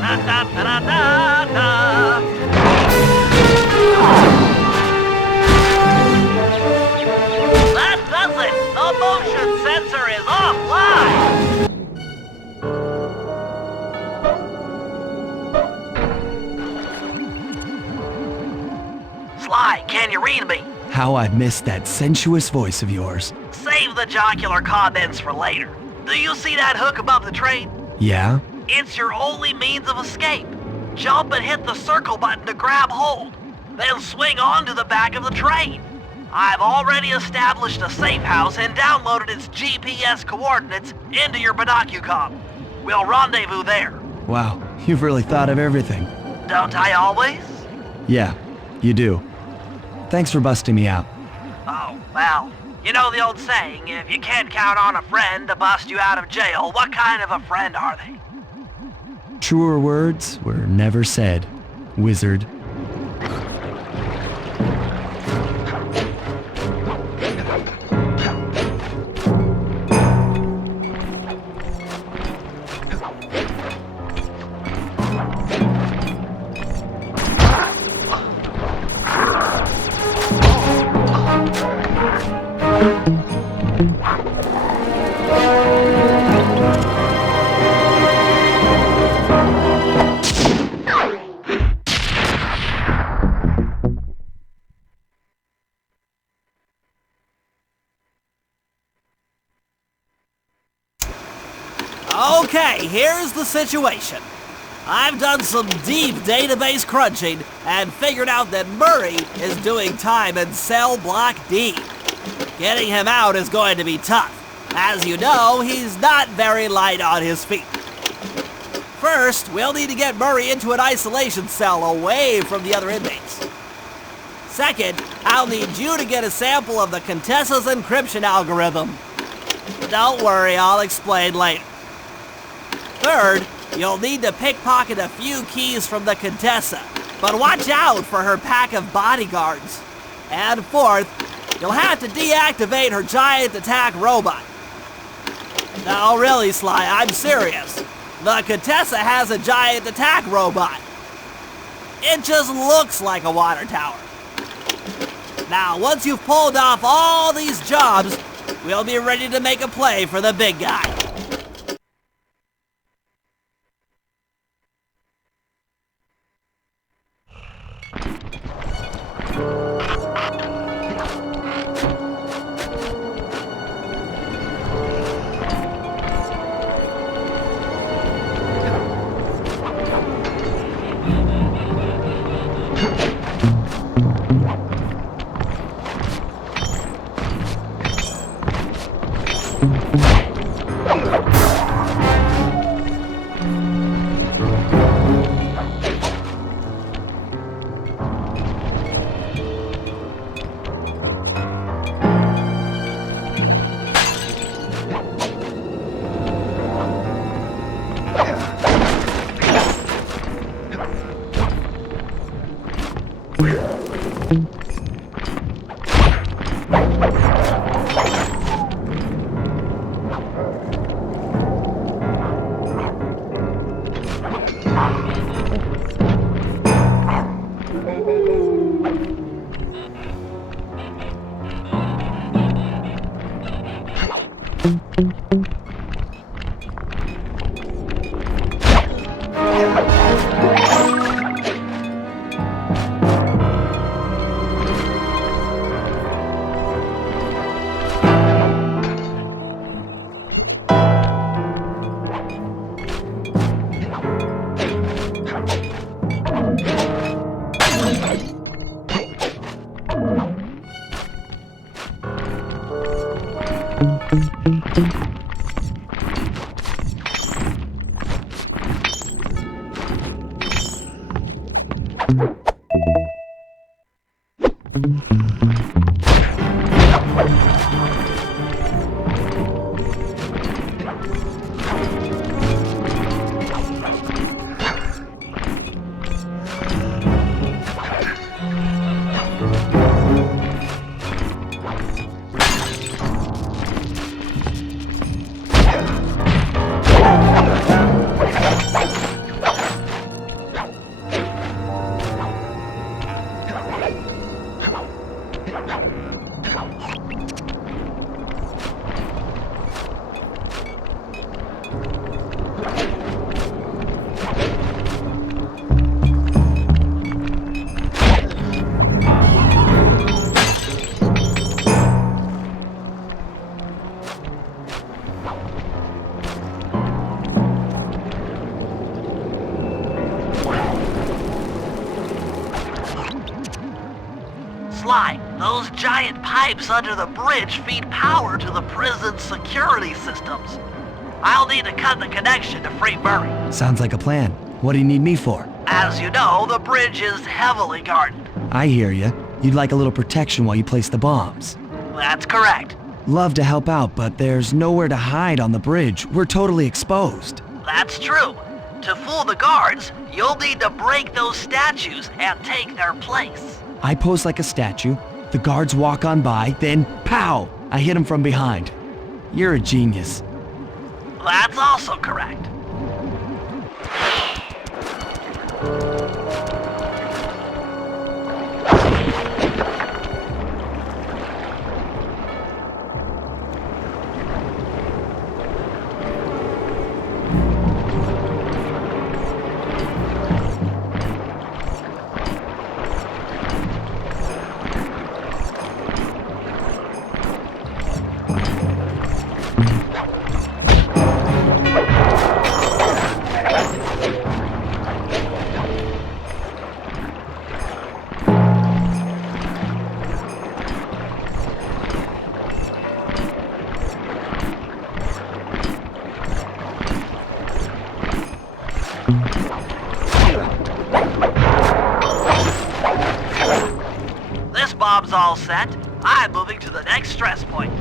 Da da da da da da. Can you read me? How I missed that sensuous voice of yours. Save the jocular comments for later. Do you see that hook above the train? Yeah? It's your only means of escape. Jump and hit the circle button to grab hold. Then swing onto the back of the train. I've already established a safe house and downloaded its GPS coordinates into your binocucom. We'll rendezvous there. Wow, you've really thought of everything. Don't I always? Yeah, you do. Thanks for busting me out. Oh, well, you know the old saying, if you can't count on a friend to bust you out of jail, what kind of a friend are they? Truer words were never said, wizard. Okay, here's the situation. I've done some deep database crunching and figured out that Murray is doing time in cell block D. Getting him out is going to be tough. As you know, he's not very light on his feet. First, we'll need to get Murray into an isolation cell away from the other inmates. Second, I'll need you to get a sample of the Contessa's encryption algorithm. Don't worry, I'll explain later. Third, you'll need to pickpocket a few keys from the Contessa, but watch out for her pack of bodyguards. And fourth, you'll have to deactivate her giant attack robot. No, really, Sly, I'm serious. The Contessa has a giant attack robot. It just looks like a water tower. Now, once you've pulled off all these jobs, we'll be ready to make a play for the big guy. Sly, those giant pipes under the bridge feed power to the prison's security systems. I'll need to cut the connection to free Murray. Sounds like a plan. What do you need me for? As you know, the bridge is heavily guarded. I hear you. You'd like a little protection while you place the bombs. That's correct. Love to help out, but there's nowhere to hide on the bridge. We're totally exposed. That's true. To fool the guards, you'll need to break those statues and take their place. I pose like a statue, the guards walk on by, then pow! I hit them from behind. You're a genius. That's also correct. This bomb's all set. I'm moving to the next stress point.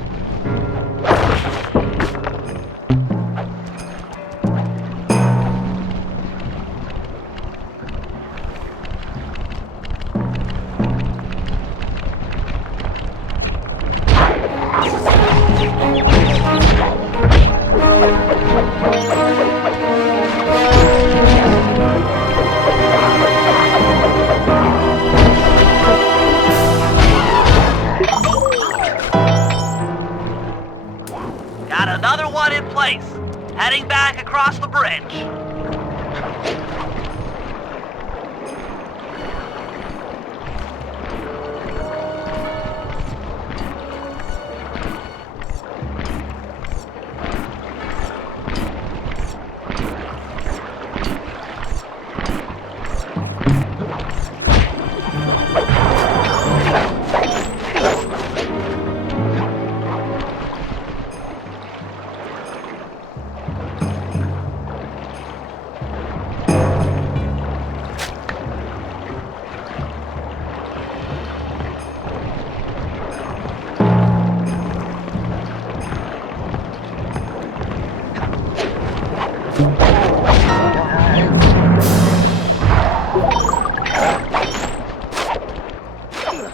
Got another one in place. Heading back across the bridge.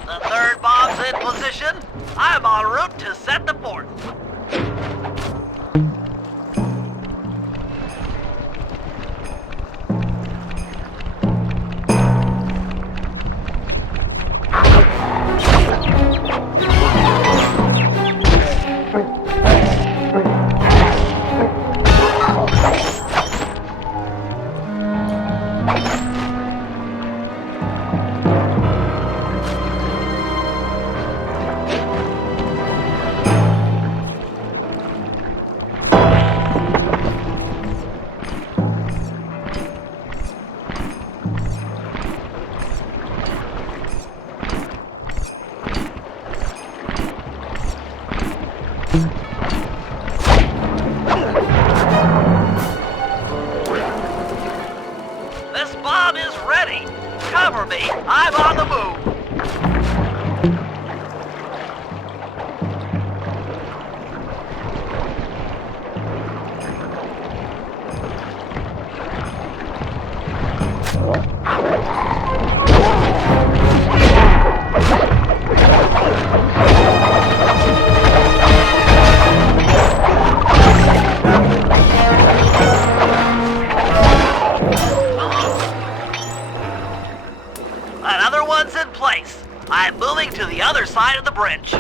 The third bomb's in position. I'm en route to set the fourth. This bomb is ready. Cover me. I'm on the move. Another one's in place. I'm moving to the other side of the bridge.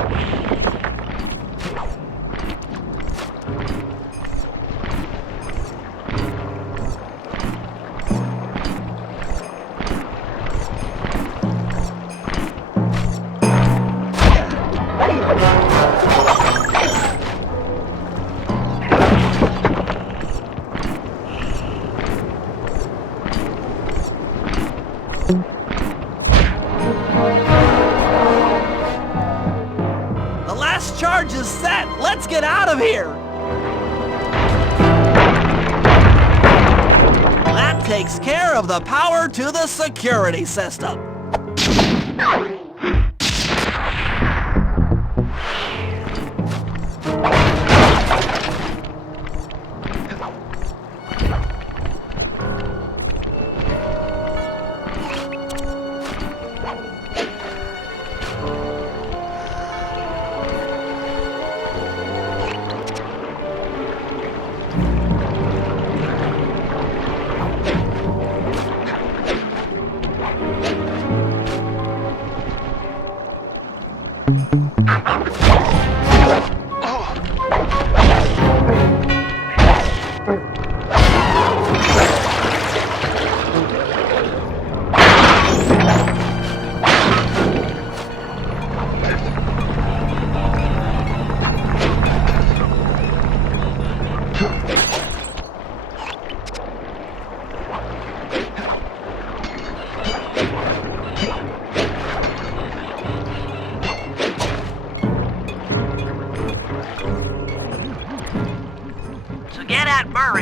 charge is set! Let's get out of here! That takes care of the power to the security system.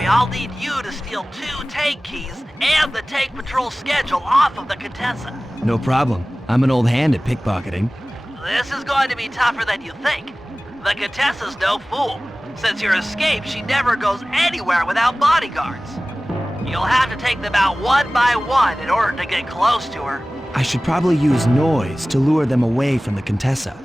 I'll need you to steal 2 tank keys and the tank patrol schedule off of the Contessa. No problem. I'm an old hand at pickpocketing. This is going to be tougher than you think. The Contessa's no fool. Since your escape, she never goes anywhere without bodyguards. You'll have to take them out one by one in order to get close to her. I should probably use noise to lure them away from the Contessa.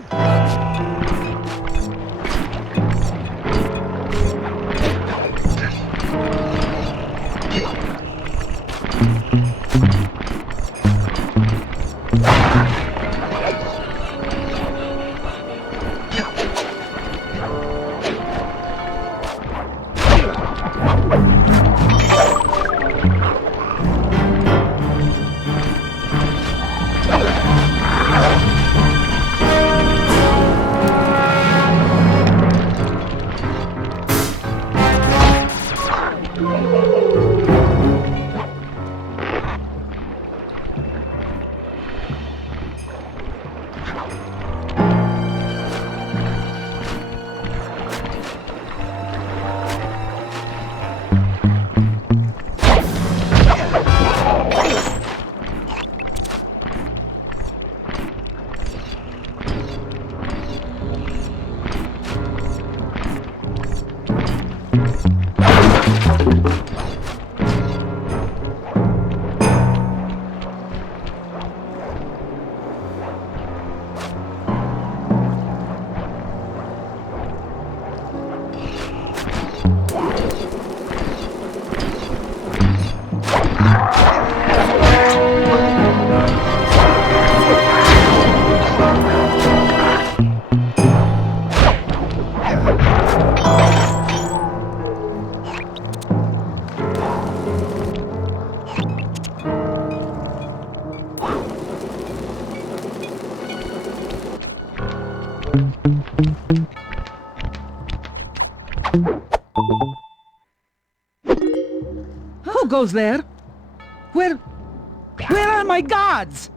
Who goes there? Where are my gods?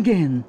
again.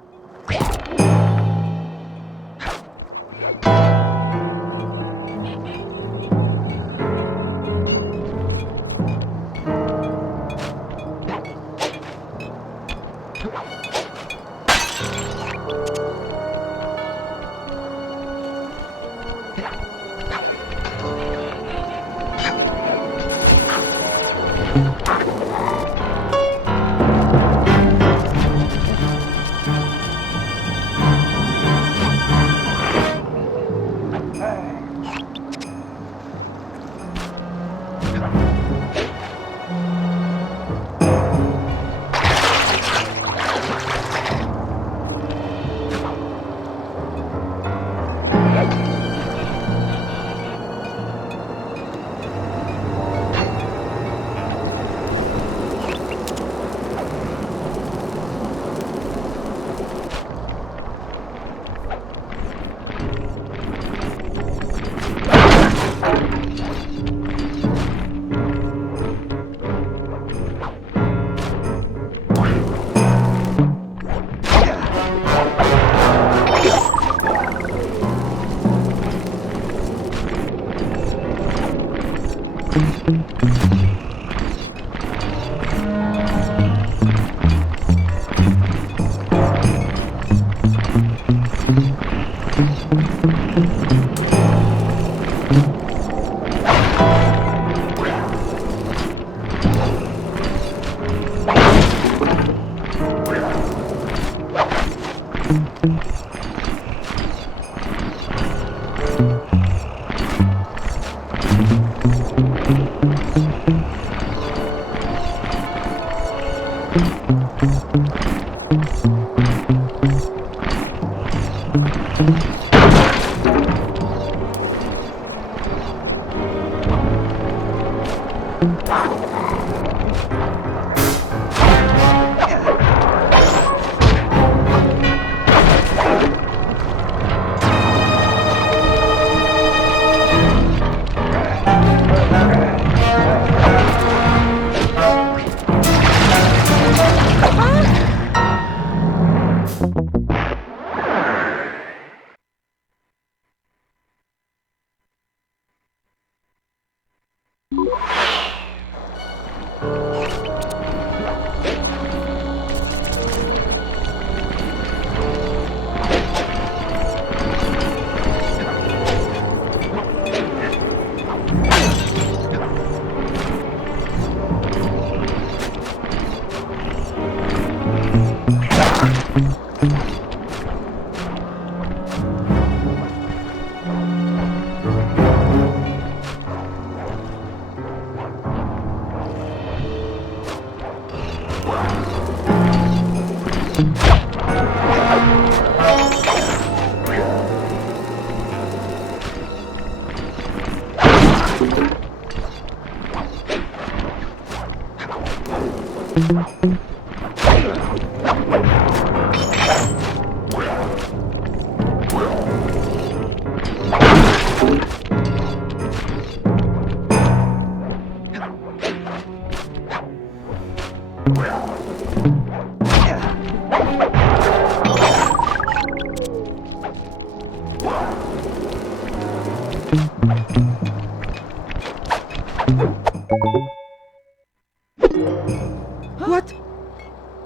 What?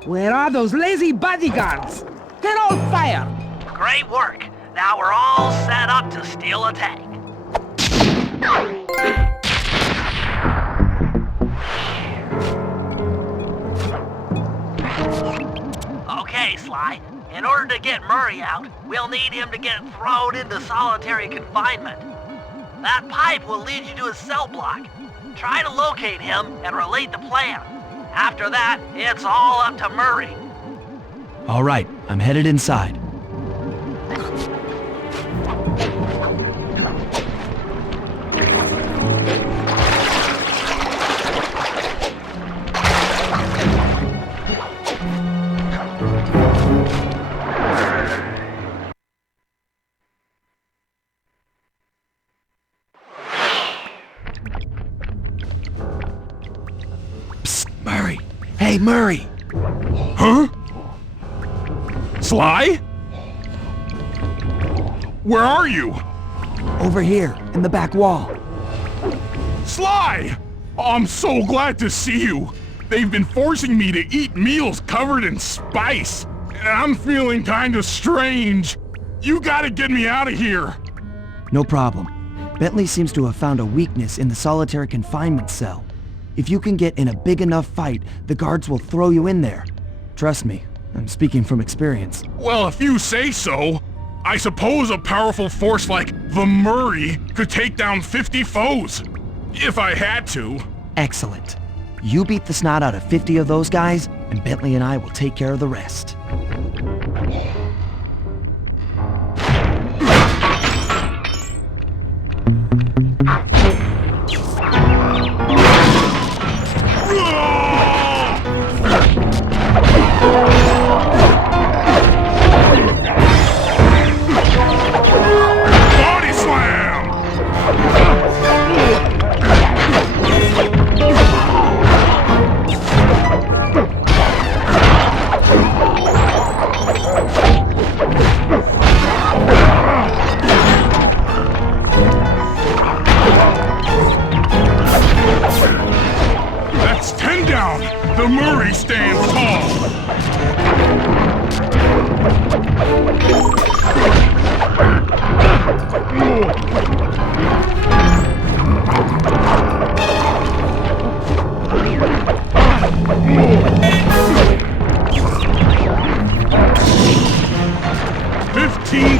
Where are those lazy bodyguards? They're all fire! Great work. Now we're all set up to steal a tank. Okay, Sly. In order to get Murray out, we'll need him to get thrown into solitary confinement. That pipe will lead you to his cell block. Try to locate him and relate the plan. After that, it's all up to Murray. All right, I'm headed inside. Psst, Murray. Hey, Murray. Huh? Sly? Where are you? Over here, in the back wall. Sly! I'm so glad to see you. They've been forcing me to eat meals covered in spice, and I'm feeling kinda strange. You gotta get me out of here. No problem. Bentley seems to have found a weakness in the solitary confinement cell. If you can get in a big enough fight, the guards will throw you in there. Trust me, I'm speaking from experience. Well, if you say so. I suppose a powerful force like the Murray could take down 50 foes. If I had to. Excellent. You beat the snot out of 50 of those guys, and Bentley and I will take care of the rest. Body slam! 10 down! The Murray stands tall!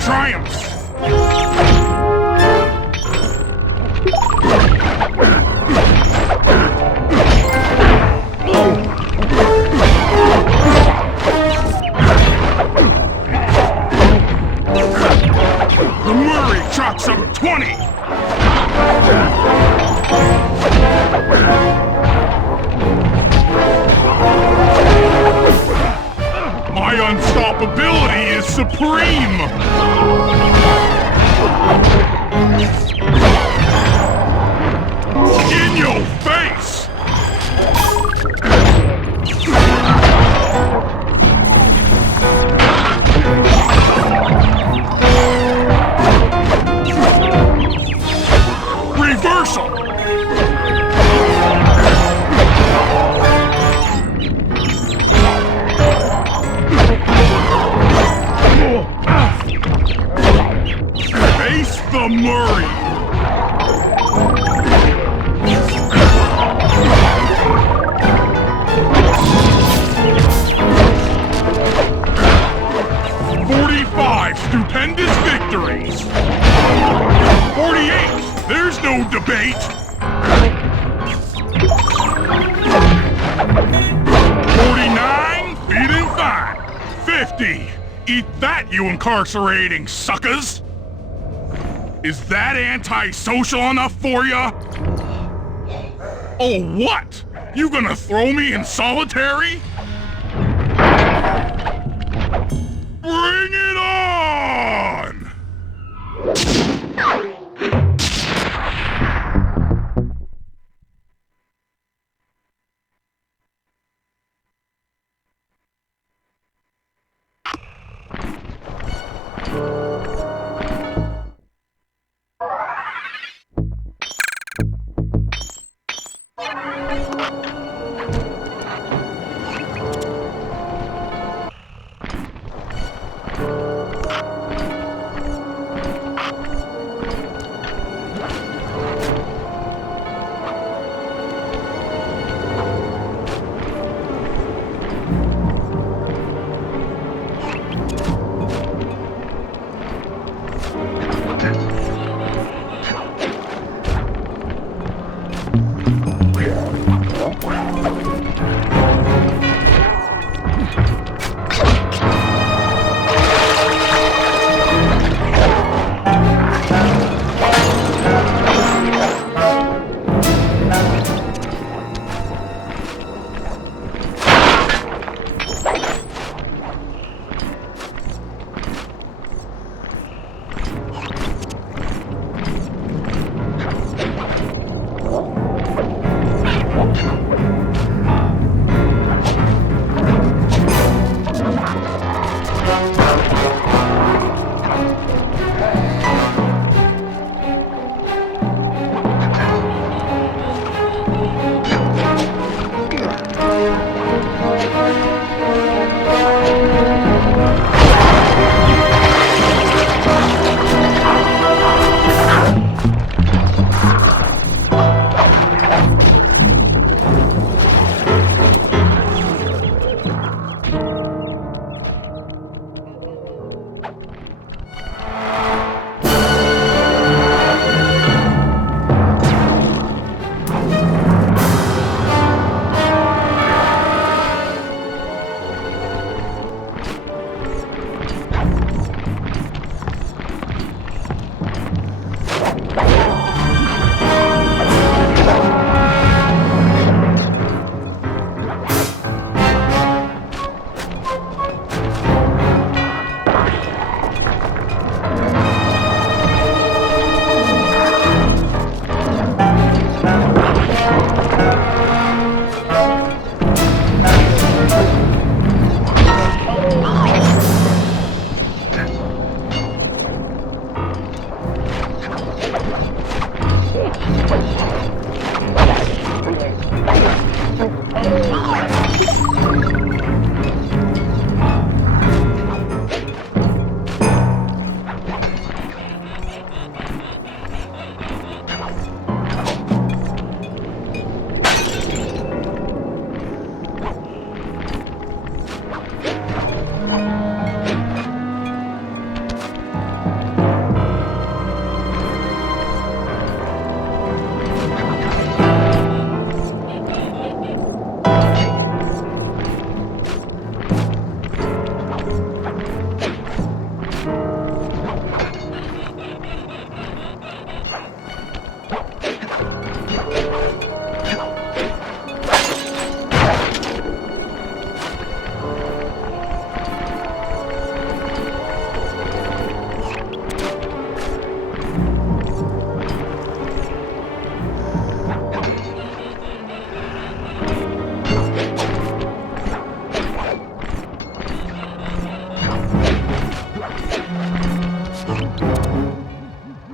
Triumphs! The Murray chalks up 20! My unstoppability is supreme! In your face! Reversal! Face the Murray! Stupendous victories! 48! There's no debate! 49! Feeling fine! 50! Eat that, you incarcerating suckers! Is that antisocial enough for ya? Oh, what? You gonna throw me in solitary? Bring it on!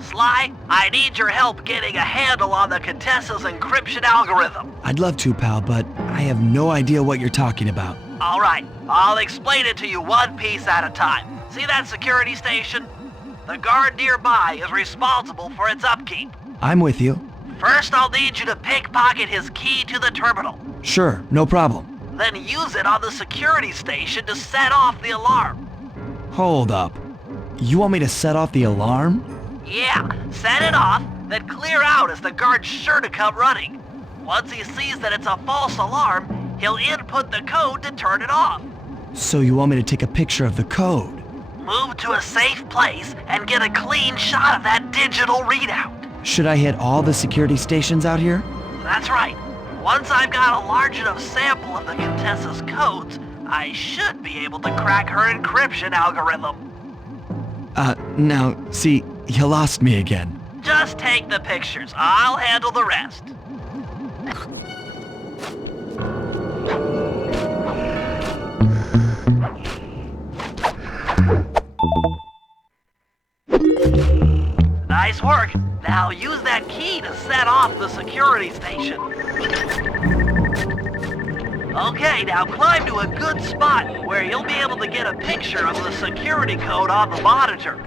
Sly, I need your help getting a handle on the Contessa's encryption algorithm. I'd love to, pal, but I have no idea what you're talking about. All right, I'll explain it to you one piece at a time. See that security station? The guard nearby is responsible for its upkeep. I'm with you. First, I'll need you to pickpocket his key to the terminal. Sure, no problem. Then use it on the security station to set off the alarm. Hold up. You want me to set off the alarm? Yeah, set it off, then clear out as the guard's sure to come running. Once he sees that it's a false alarm, he'll input the code to turn it off. So you want me to take a picture of the code? Move to a safe place and get a clean shot of that digital readout. Should I hit all the security stations out here? That's right. Once I've got a large enough sample of the Contessa's codes, I should be able to crack her encryption algorithm. Now, see, you lost me again. Just take the pictures. I'll handle the rest. Nice work. Now use that key to set off the security station. Okay, now climb to a good spot where you'll be able to get a picture of the security code on the monitor.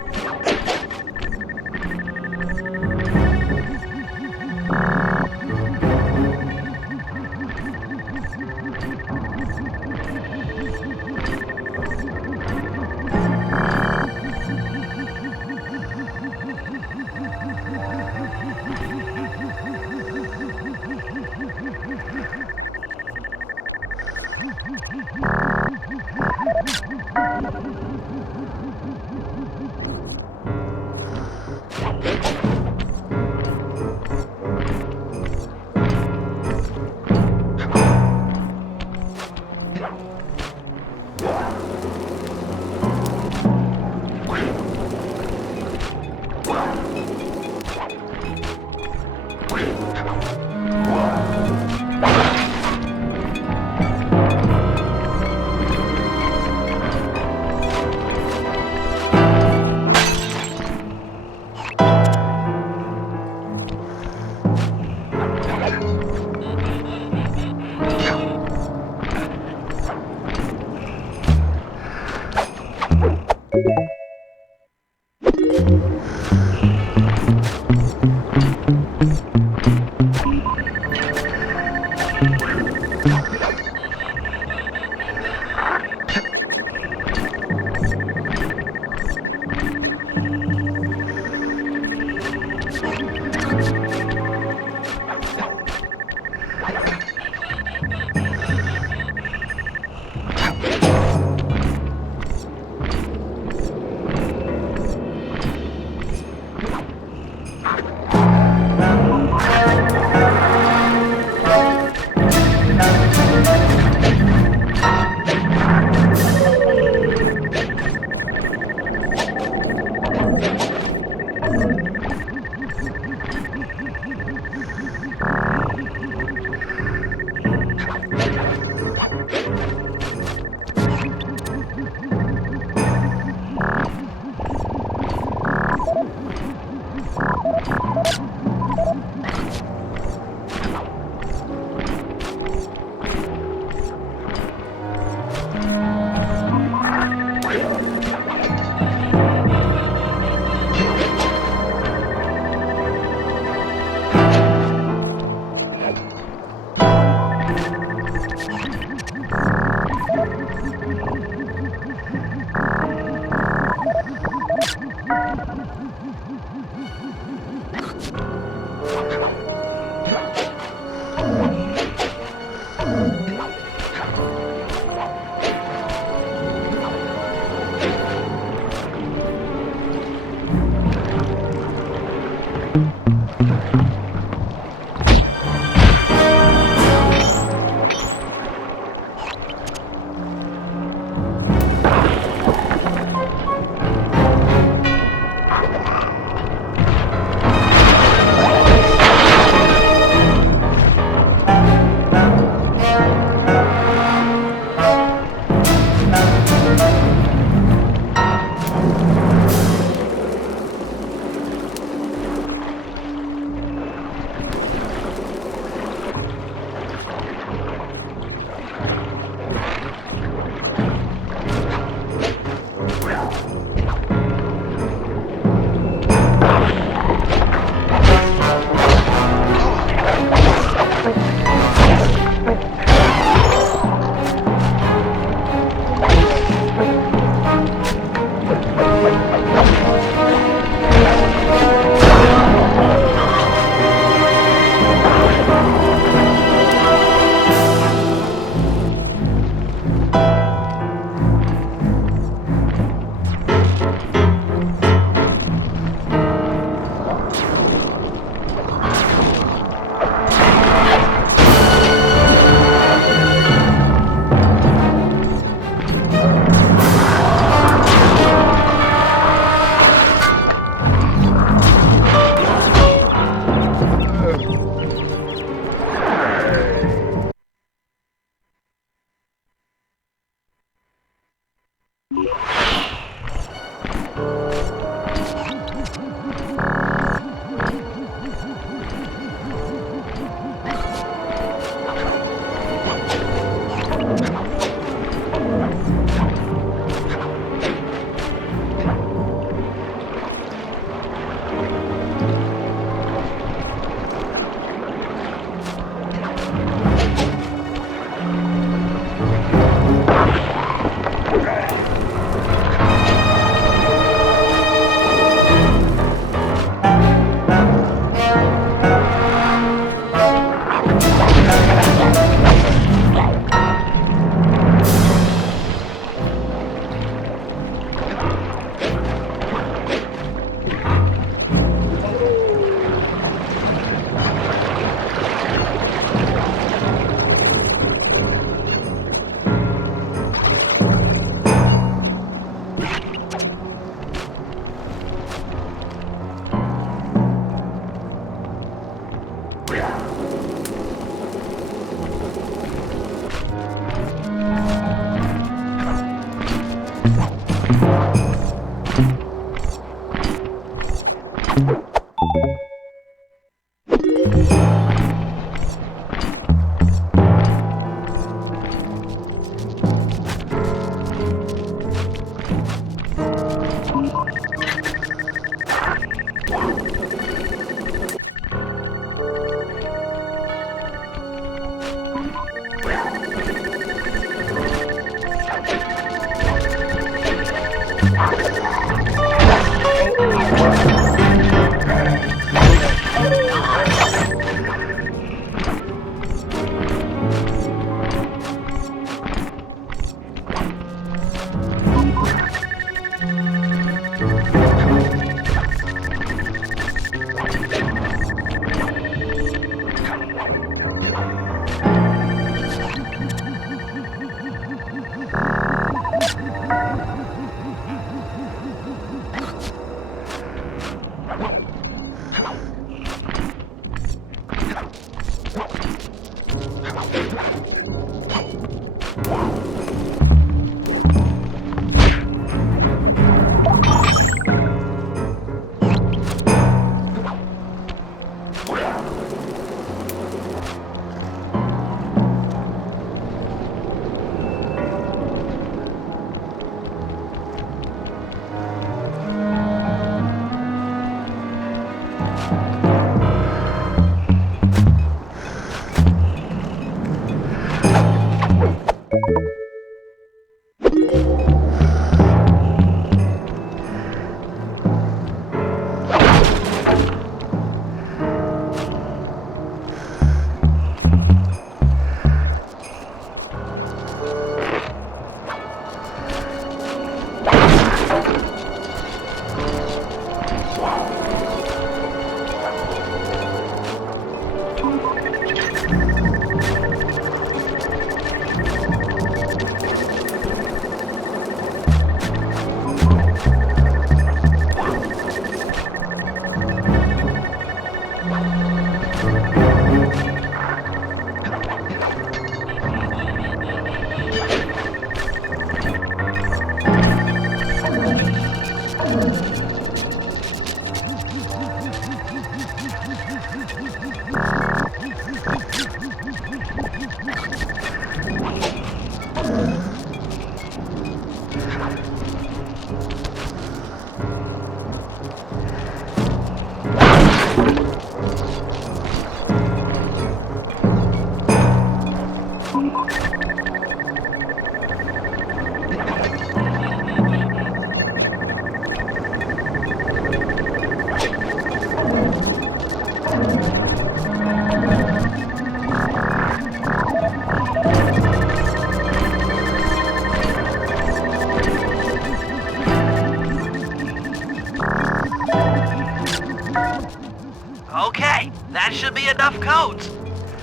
Okay, that should be enough codes.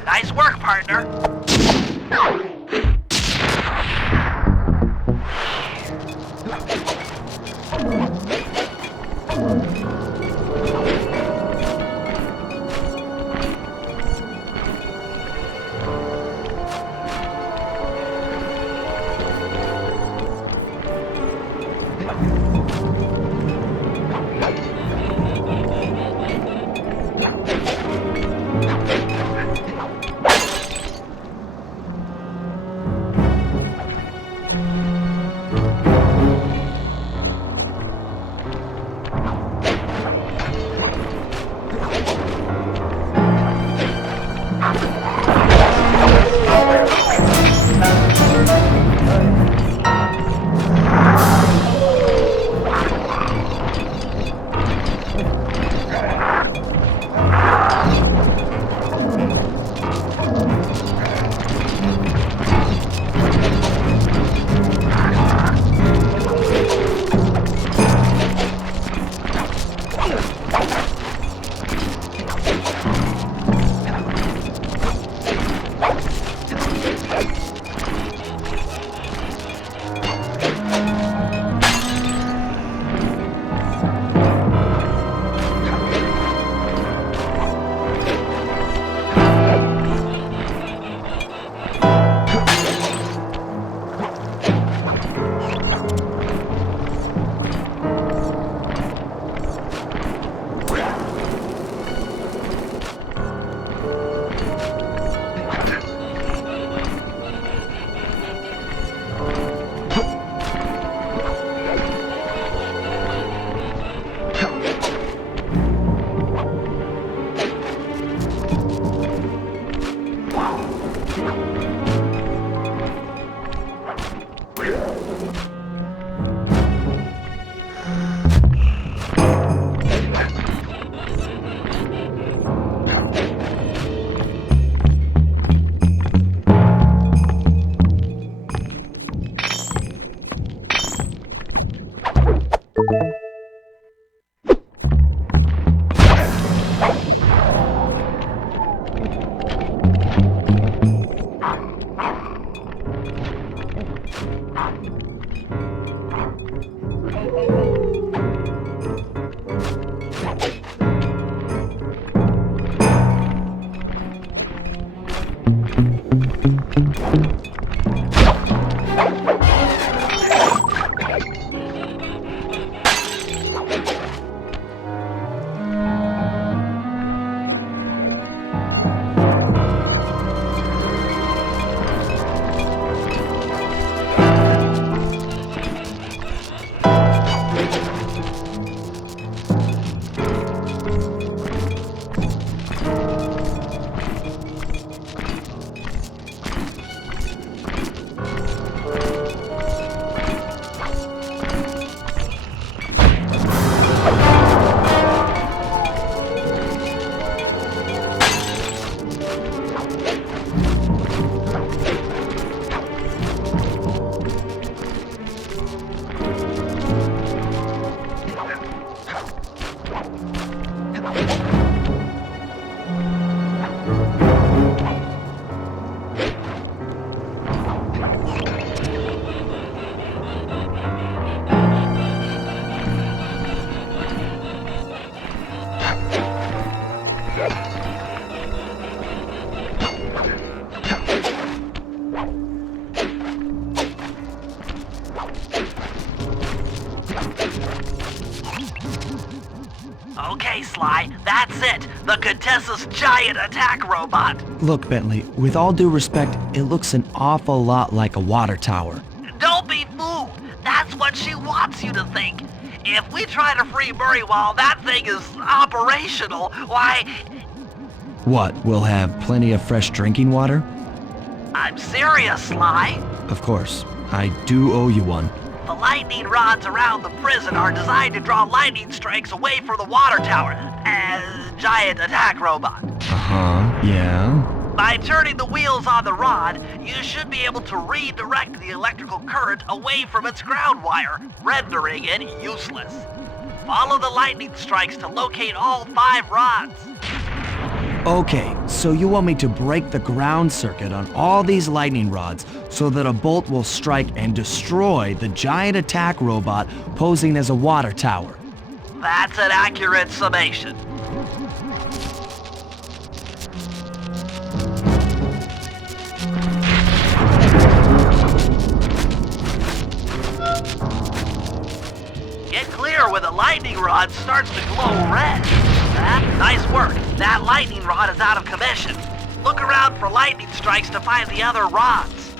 Nice work, partner. Okay, Sly, that's it. The Contessa's giant attack robot. Look, Bentley, with all due respect, it looks an awful lot like a water tower. Don't be fooled. That's what she wants you to think. If we try to free Murray while that thing is operational, why... What, we'll have plenty of fresh drinking water? I'm serious, Sly. Of course. I do owe you one. The lightning rods around the prison are designed to draw lightning strikes away from the water tower. Giant attack robot. Uh-huh, yeah. By turning the wheels on the rod, you should be able to redirect the electrical current away from its ground wire, rendering it useless. Follow the lightning strikes to locate all 5 rods. Okay, so you want me to break the ground circuit on all these lightning rods so that a bolt will strike and destroy the giant attack robot posing as a water tower. That's an accurate summation. Get clear when the lightning rod starts to glow red. Nice work. That lightning rod is out of commission. Look around for lightning strikes to find the other rods.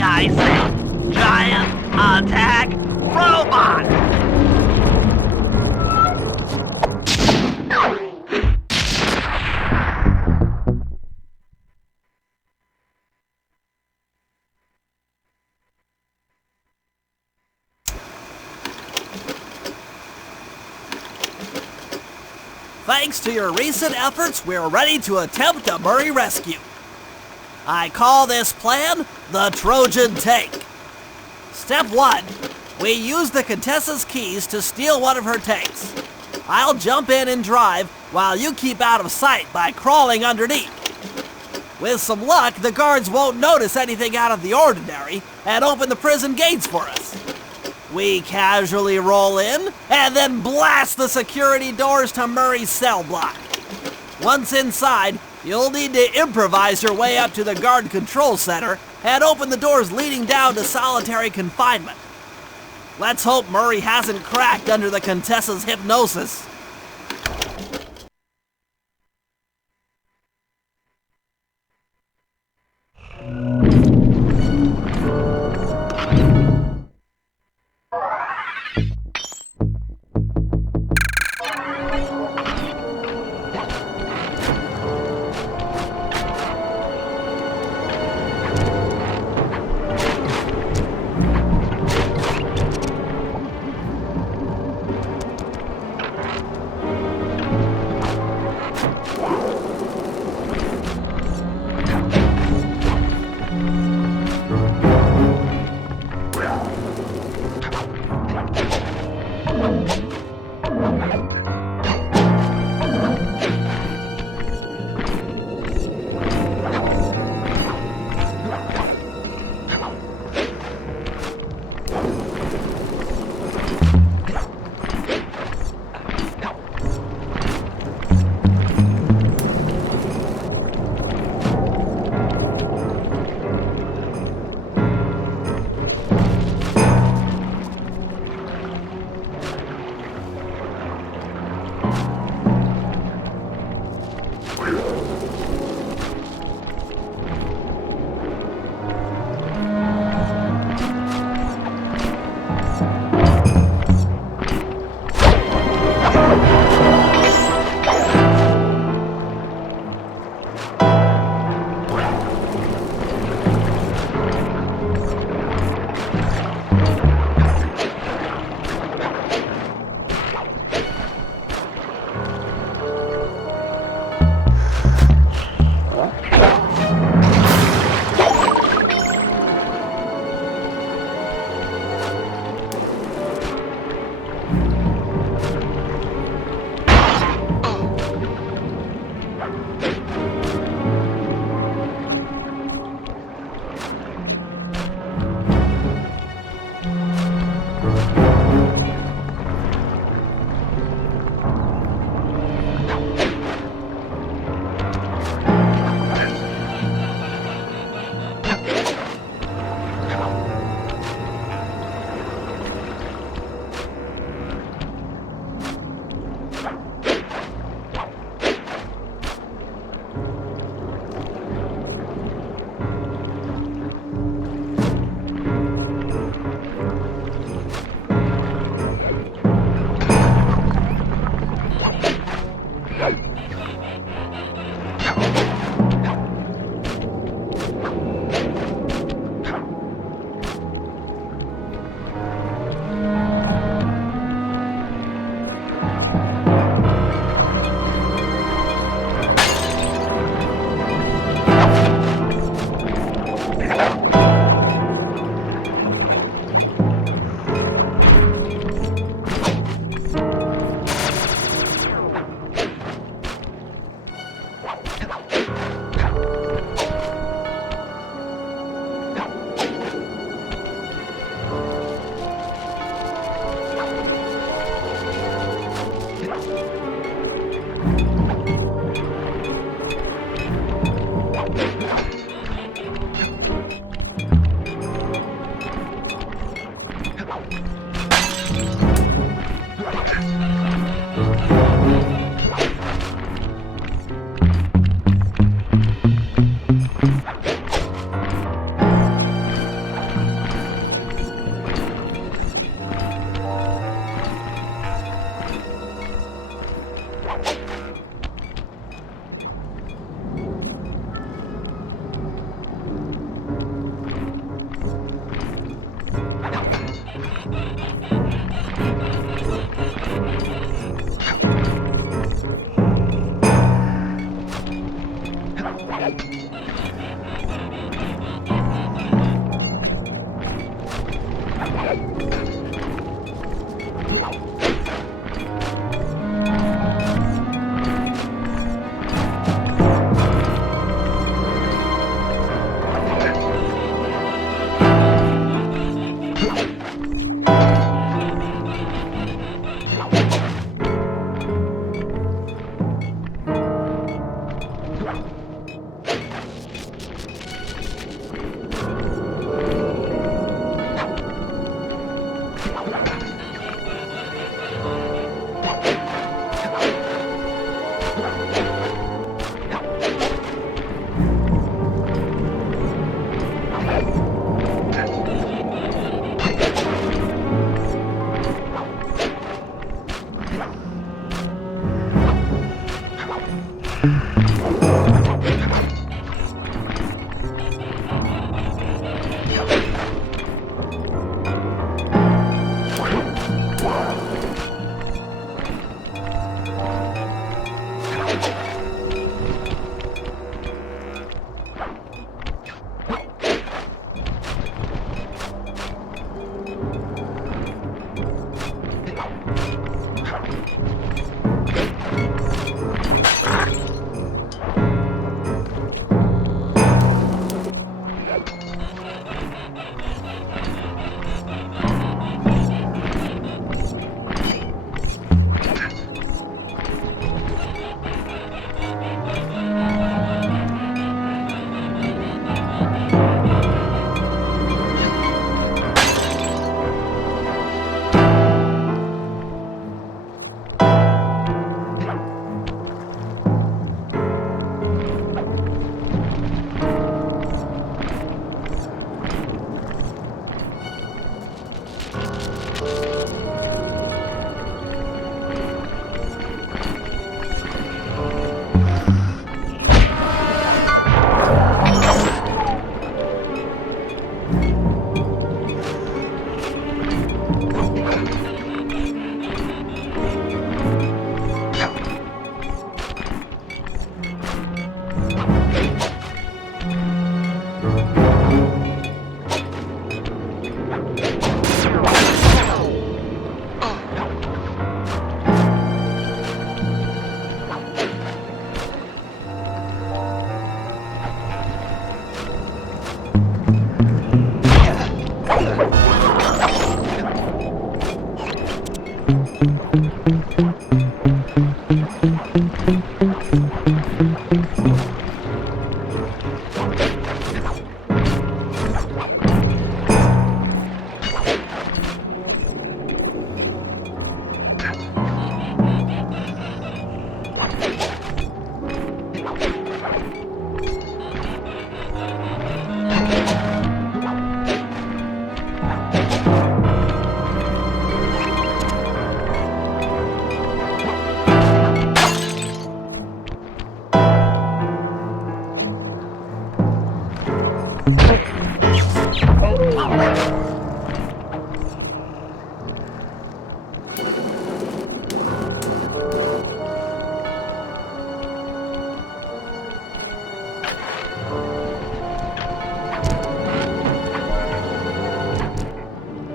everything I say. Giant attack robot! Thanks to your recent efforts, we're ready to attempt a Murray rescue. I call this plan the Trojan Take. Step 1. We use the Contessa's keys to steal one of her tanks. I'll jump in and drive while you keep out of sight by crawling underneath. With some luck, the guards won't notice anything out of the ordinary and open the prison gates for us. We casually roll in and then blast the security doors to Murray's cell block. Once inside, you'll need to improvise your way up to the guard control center and open the doors leading down to solitary confinement. Let's hope Murray hasn't cracked under the Contessa's hypnosis.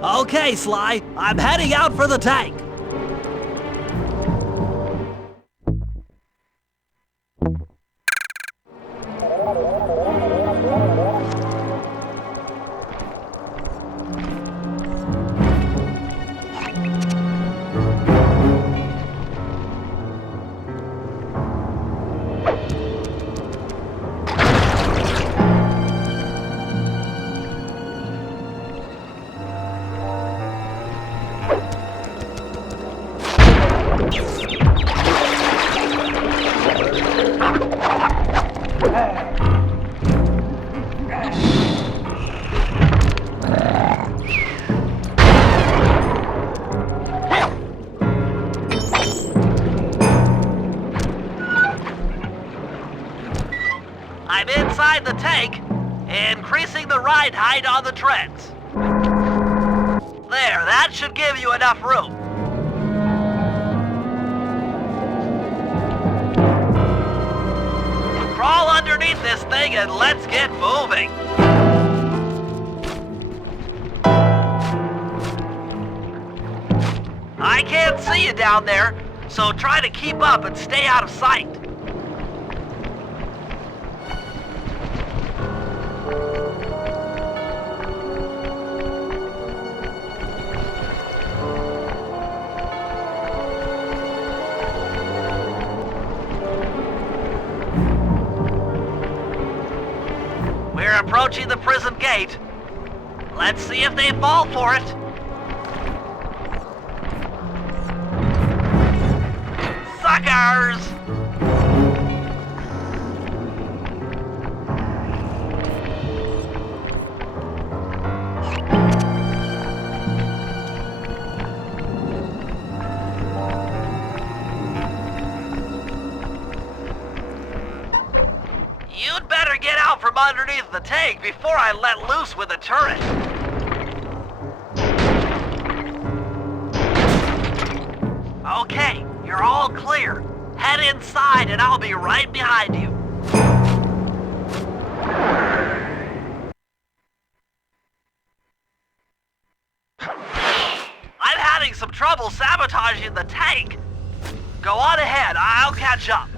Okay, Sly, I'm heading out for the tank. I'm inside the tank, increasing the ride height on the treads. There, that should give you enough room. Crawl underneath this thing and let's get moving. I can't see you down there, so try to keep up and stay out of sight. We're approaching the prison gate. Let's see if they fall for it. Suckers! You'd better get out from underneath the tank before I let loose with the turret. Okay, you're all clear. Head inside and I'll be right behind you. I'm having some trouble sabotaging the tank. Go on ahead, I'll catch up.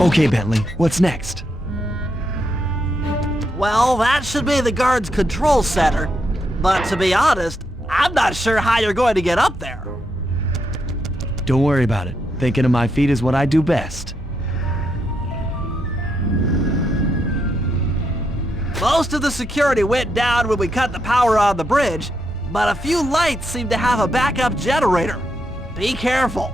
Okay, Bentley, what's next? Well, that should be the guard's control center. But to be honest, I'm not sure how you're going to get up there. Don't worry about it. Thinking of my feet is what I do best. Most of the security went down when we cut the power on the bridge, but a few lights seem to have a backup generator. Be careful.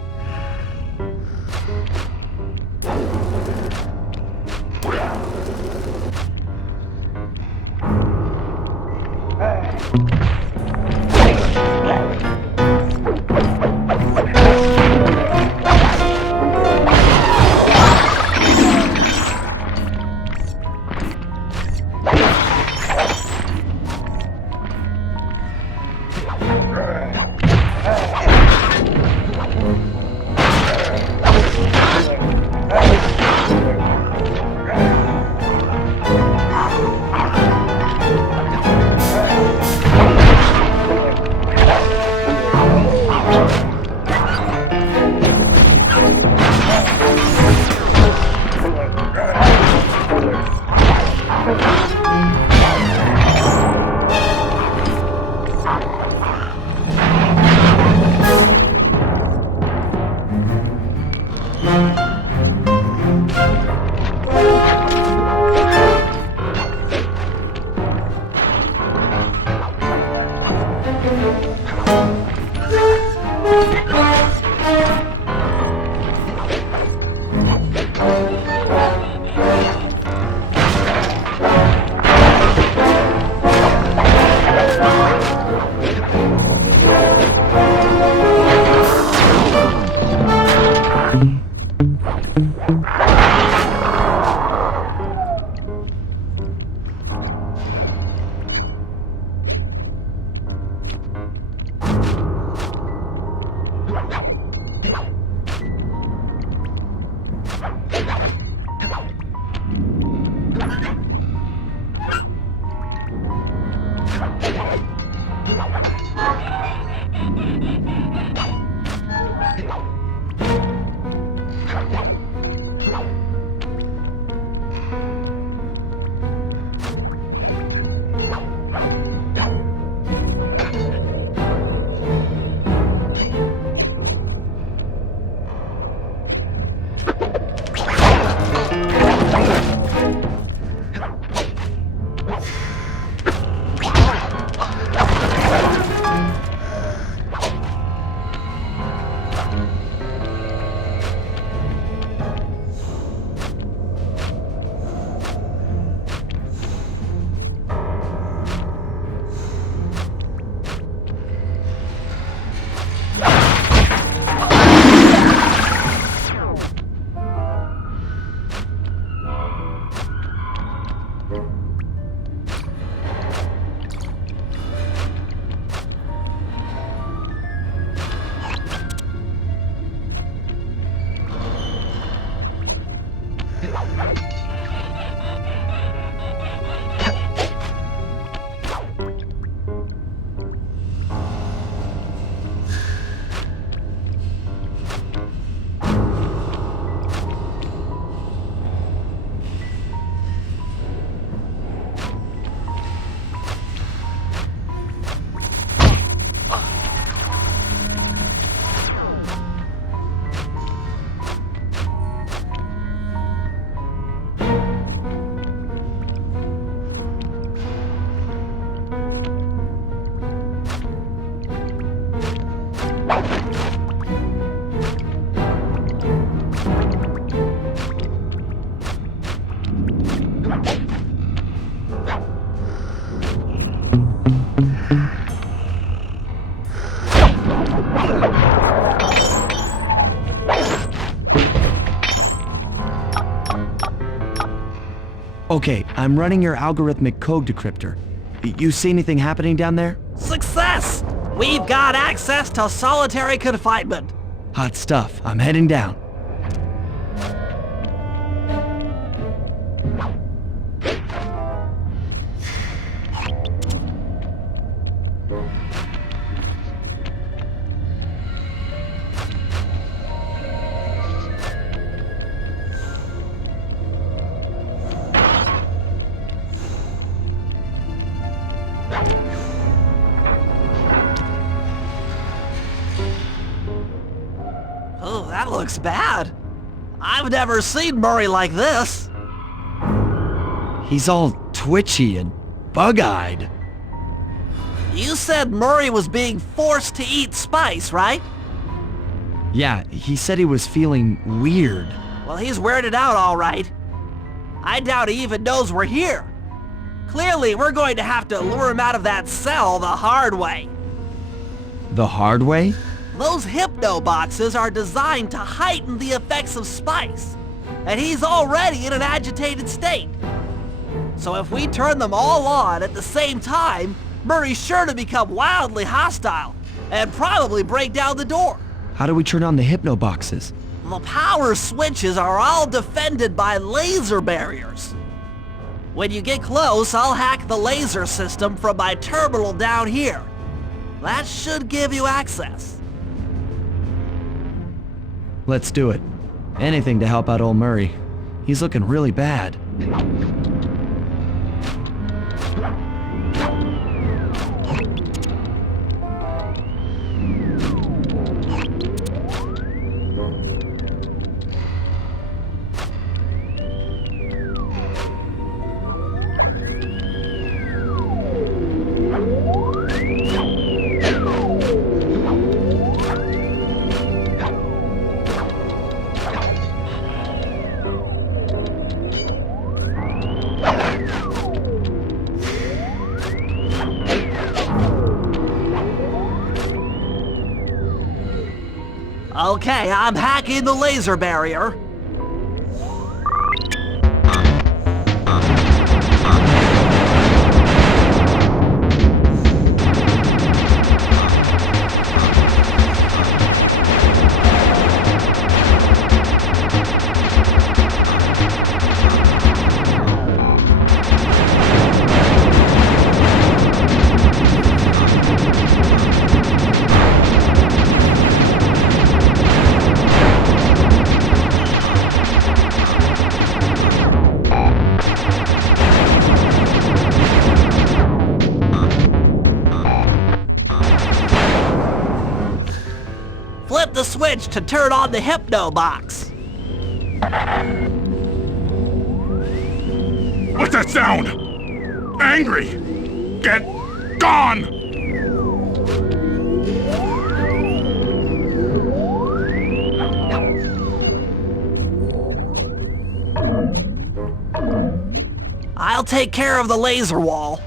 Okay, I'm running your algorithmic code decryptor. You see anything happening down there? Success! We've got access to solitary confinement. Hot stuff. I'm heading down. Oh, that looks bad. I've never seen Murray like this. He's all twitchy and bug-eyed. You said Murray was being forced to eat spice, right? Yeah, he said he was feeling weird. Well, he's weirded out all right. I doubt he even knows we're here. Clearly, we're going to have to lure him out of that cell the hard way. The hard way? Those hypno boxes are designed to heighten the effects of spice, and he's already in an agitated state. So if we turn them all on at the same time, Murray's sure to become wildly hostile and probably break down the door. How do we turn on the hypno boxes? The power switches are all defended by laser barriers. When you get close, I'll hack the laser system from my terminal down here. That should give you access. Let's do it. Anything to help out old Murray. He's looking really bad. Okay, I'm hacking the laser barrier. Flip the switch to turn on the hypno box. What's that sound? Angry! Get gone! I'll take care of the laser wall.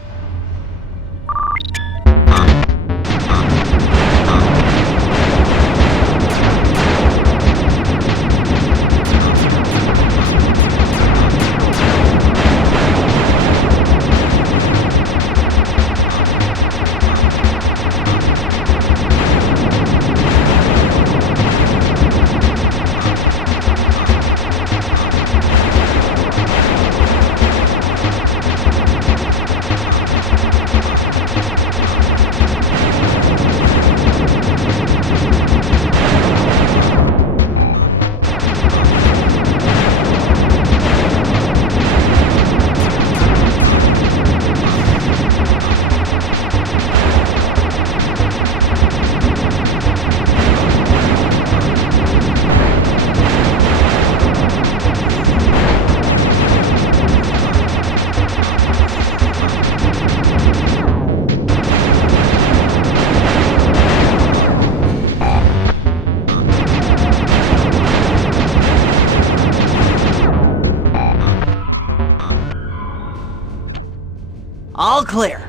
All clear.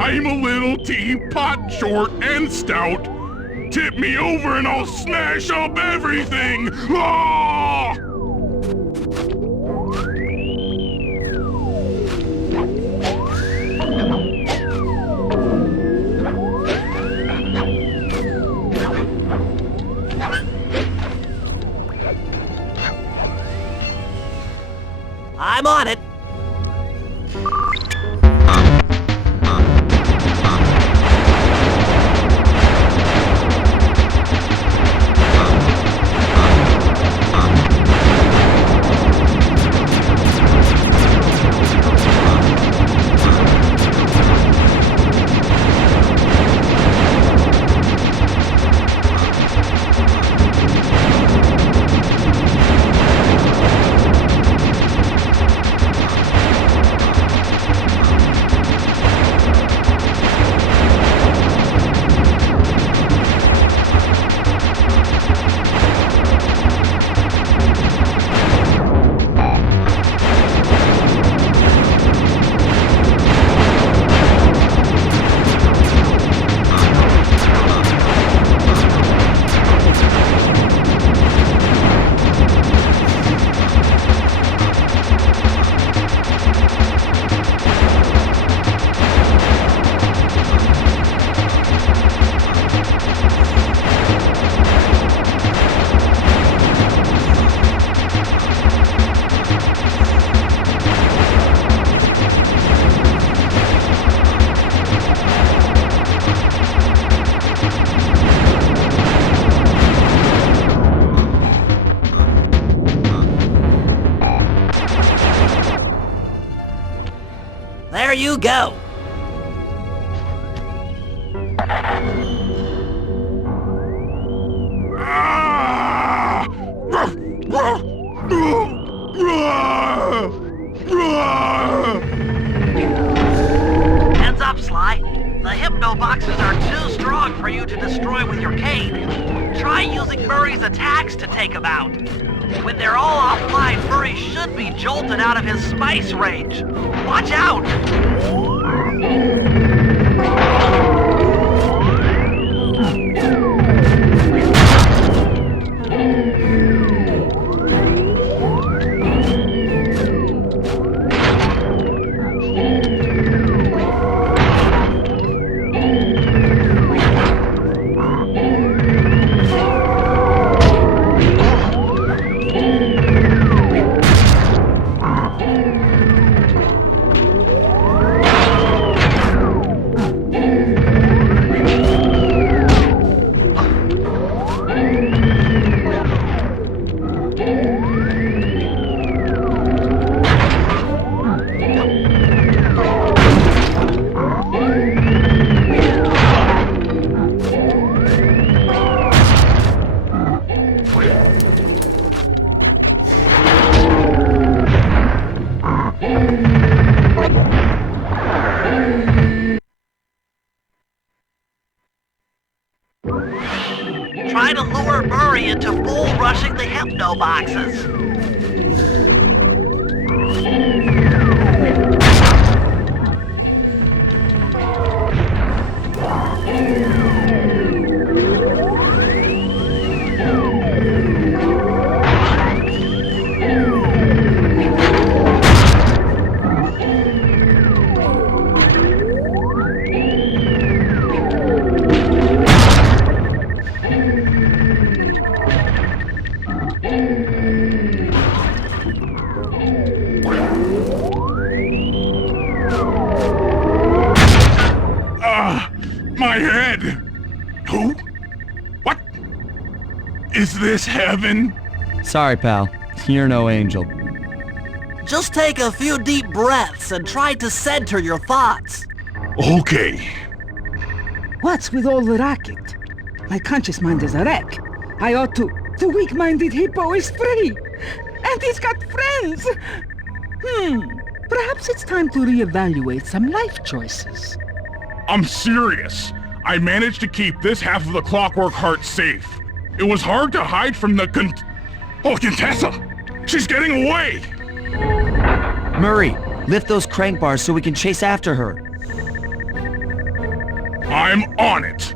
I'm a little teapot, short and stout. Tip me over and I'll smash up everything! Ah! I'm on it. there you go. Heads up, Sly. The hypno boxes are too strong for you to destroy with your cane. Try using Murray's attacks to take them out. When they're all offline, Murray should be jolted out of his spice range. Watch out! Try to lure Murray into bull rushing the hypno boxes. My head! Who? What? Is this heaven? Sorry, pal. You're no angel. Just take a few deep breaths and try to center your thoughts. Okay. What's with all the racket? My conscious mind is a wreck. I ought to... The weak-minded hippo is free! And he's got friends! Perhaps it's time to reevaluate some life choices. I'm serious. I managed to keep this half of the Clockwork Heart safe. It was hard to hide from the Contessa! She's getting away! Murray, lift those crank bars so we can chase after her. I'm on it!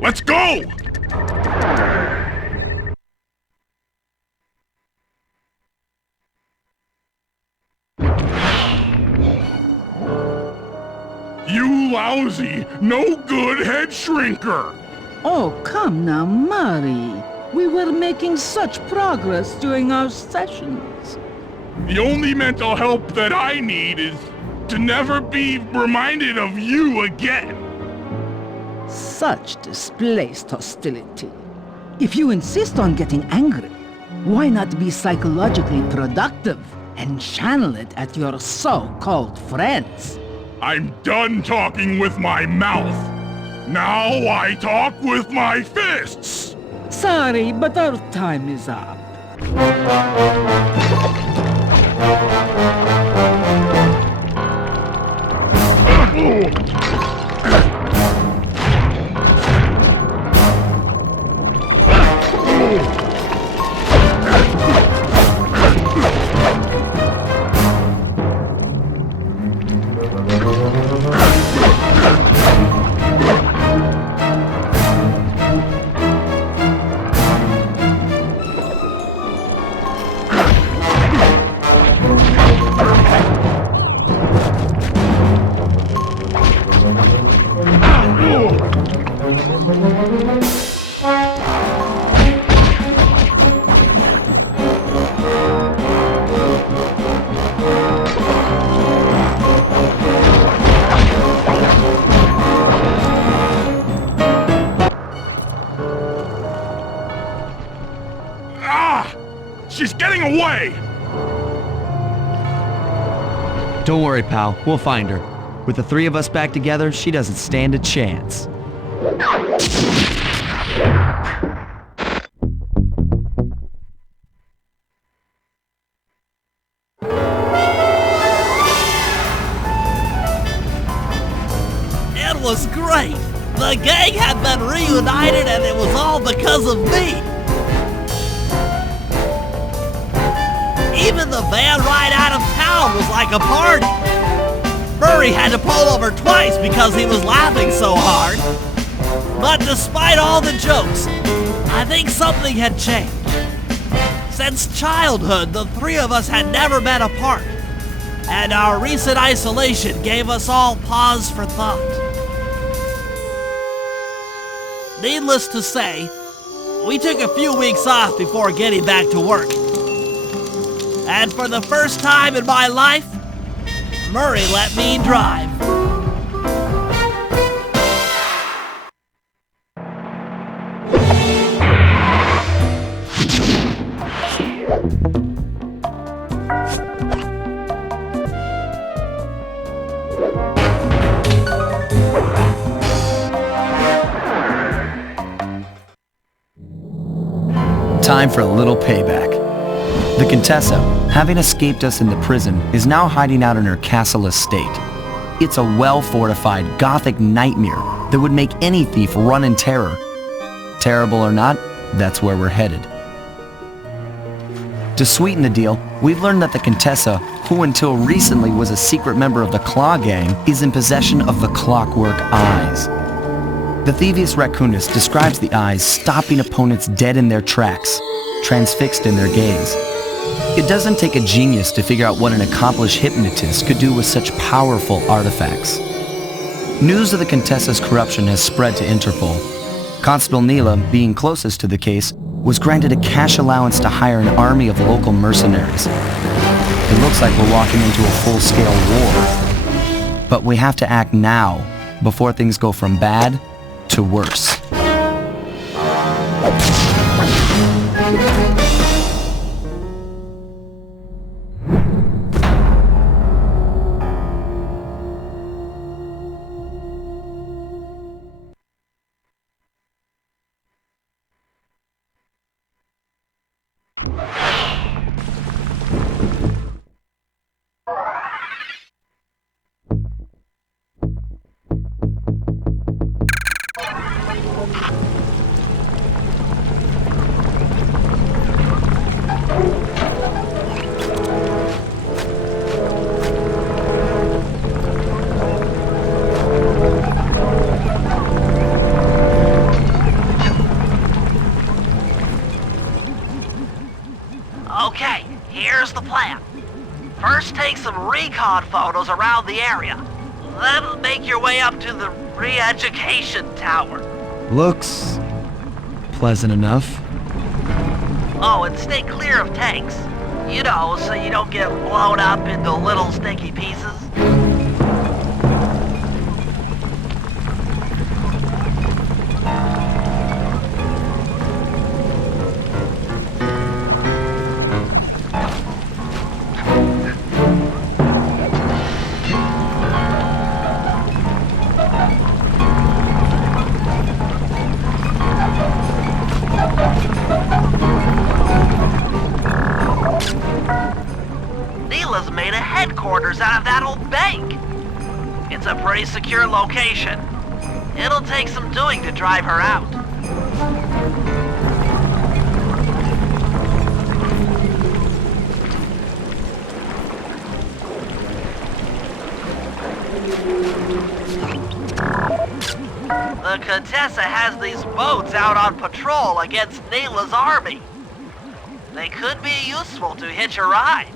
Let's go! You lousy, no good head shrinker! Oh, come now, Murray. We were making such progress during our sessions. The only mental help that I need is to never be reminded of you again. Such displaced hostility. If you insist on getting angry, why not be psychologically productive and channel it at your so-called friends? I'm done talking with my mouth. Now I talk with my fists. Sorry, but our time is up. Don't worry, pal. We'll find her. With the three of us back together, she doesn't stand a chance. It was great! The gang had been reunited and it was all because of me! Even the van ride out of town was like a party! Murray had to pull over twice because he was laughing so hard. But despite all the jokes, I think something had changed. Since childhood, the three of us had never been apart, and our recent isolation gave us all pause for thought. Needless to say, we took a few weeks off before getting back to work. And for the first time in my life, Murray let me drive. Time for a little payback. The Contessa, having escaped us in the prison, is now hiding out in her castle estate. It's a well-fortified Gothic nightmare that would make any thief run in terror. Terrible or not, that's where we're headed. To sweeten the deal, we've learned that the Contessa, who until recently was a secret member of the Claw Gang, is in possession of the Clockwork Eyes. The Thievius Raccoonus describes the eyes stopping opponents dead in their tracks, transfixed in their gaze. It doesn't take a genius to figure out what an accomplished hypnotist could do with such powerful artifacts. News of the Contessa's corruption has spread to Interpol. Constable Nila, being closest to the case, was granted a cash allowance to hire an army of local mercenaries. It looks like we're walking into a full-scale war. But we have to act now, before things go from bad to worse. Okay, here's the plan. First take some recon photos around the area. Then make your way up to the re-education tower. Looks pleasant enough. Oh, and stay clear of tanks. You know, so you don't get blown up into little sticky pieces. Nila's made a headquarters out of that old bank. It's a pretty secure location. It'll take some doing to drive her out. The Contessa has these boats out on patrol against Nila's army. They could be useful to hitch a ride.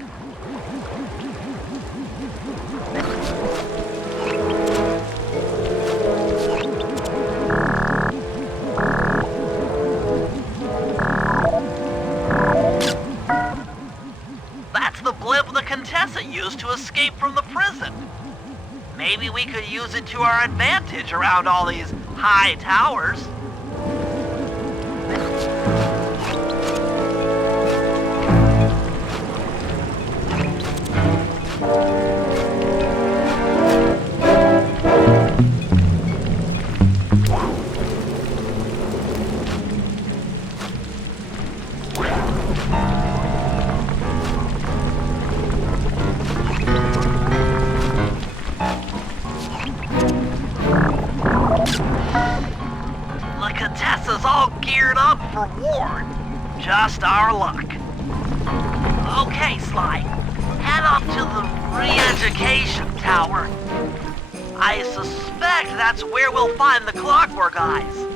That's the blimp the Contessa used to escape from the prison. Maybe we could use it to our advantage around all these high towers. reward. Just our luck. Okay, Sly. Head up to the re-education tower. I suspect that's where we'll find the Clockwork Eyes.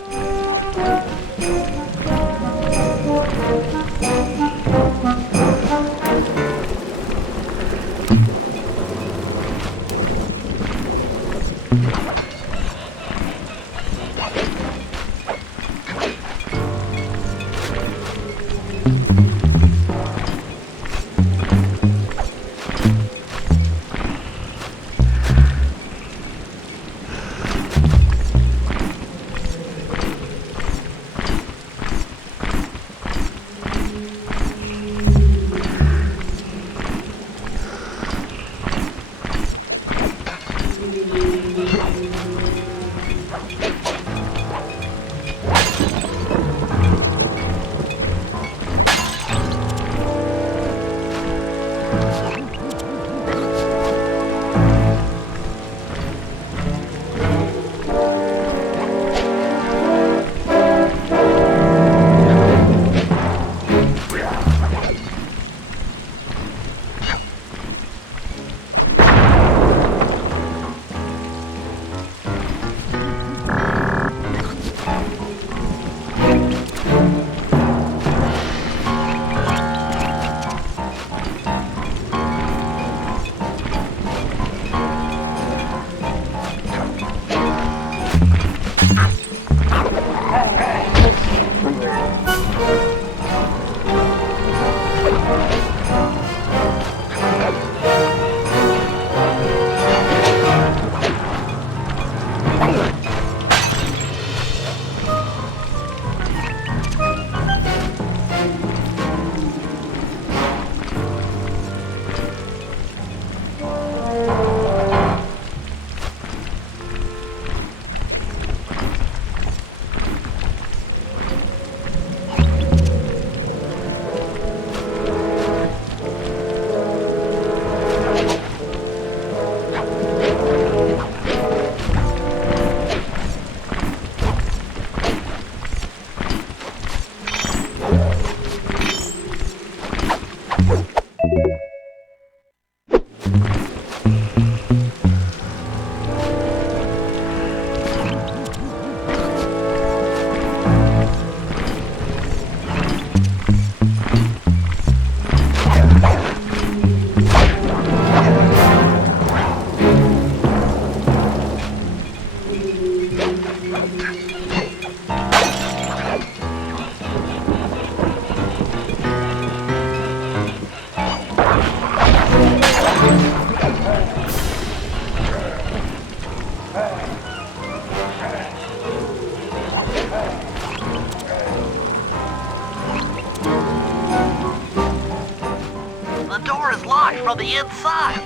From the inside.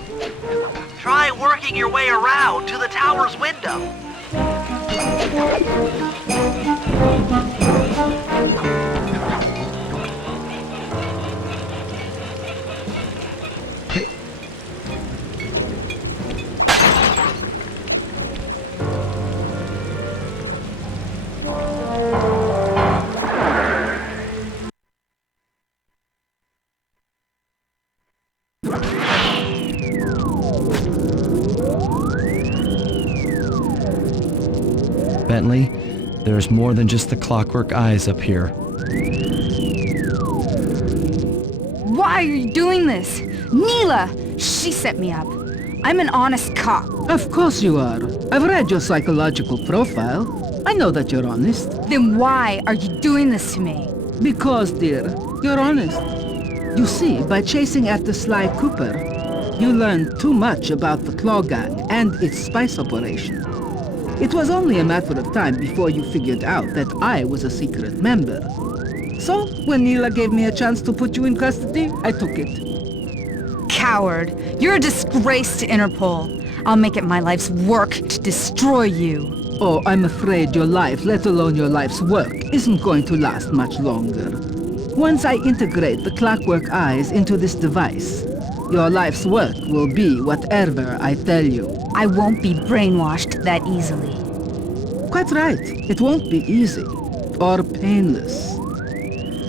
Try working your way around to the tower's window. Bentley, there's more than just the Clockwork Eyes up here. Why are you doing this? Nila! She set me up. I'm an honest cop. Of course you are. I've read your psychological profile. I know that you're honest. Then why are you doing this to me? Because, dear, you're honest. You see, by chasing after Sly Cooper, you learned too much about the Claw Gang and its spice operation. It was only a matter of time before you figured out that I was a secret member. So, when Nila gave me a chance to put you in custody, I took it. Coward! You're a disgrace to Interpol. I'll make it my life's work to destroy you. Oh, I'm afraid your life, let alone your life's work, isn't going to last much longer. Once I integrate the Clockwork Eyes into this device, your life's work will be whatever I tell you. I won't be brainwashed that easily. Quite right. It won't be easy. Or painless.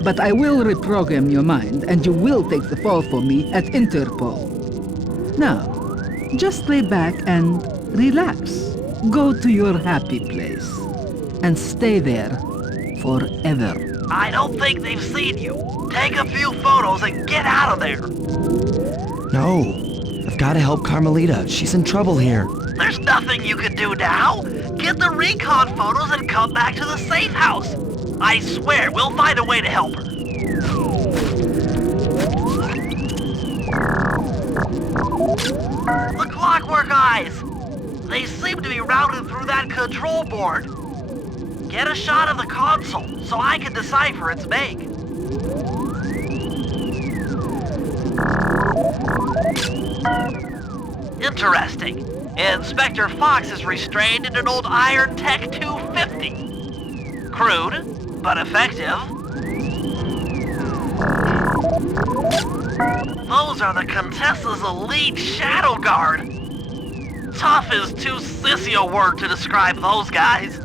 but I will reprogram your mind, and you will take the fall for me at Interpol. Now, just lay back and relax. Go to your happy place, and stay there forever. I don't think they've seen you. Take a few photos and get out of there. No, I've got to help Carmelita. She's in trouble here. There's nothing you can do now. Get the recon photos and come back to the safe house. I swear, we'll find a way to help her. The Clockwork Eyes! They seem to be routed through that control board. Get a shot of the console so I can decipher its make. Interesting. Inspector Fox is restrained in an old Iron Tech 250. Crude, but effective. Those are the Contessa's elite shadow guard. Tough is too sissy a word to describe those guys.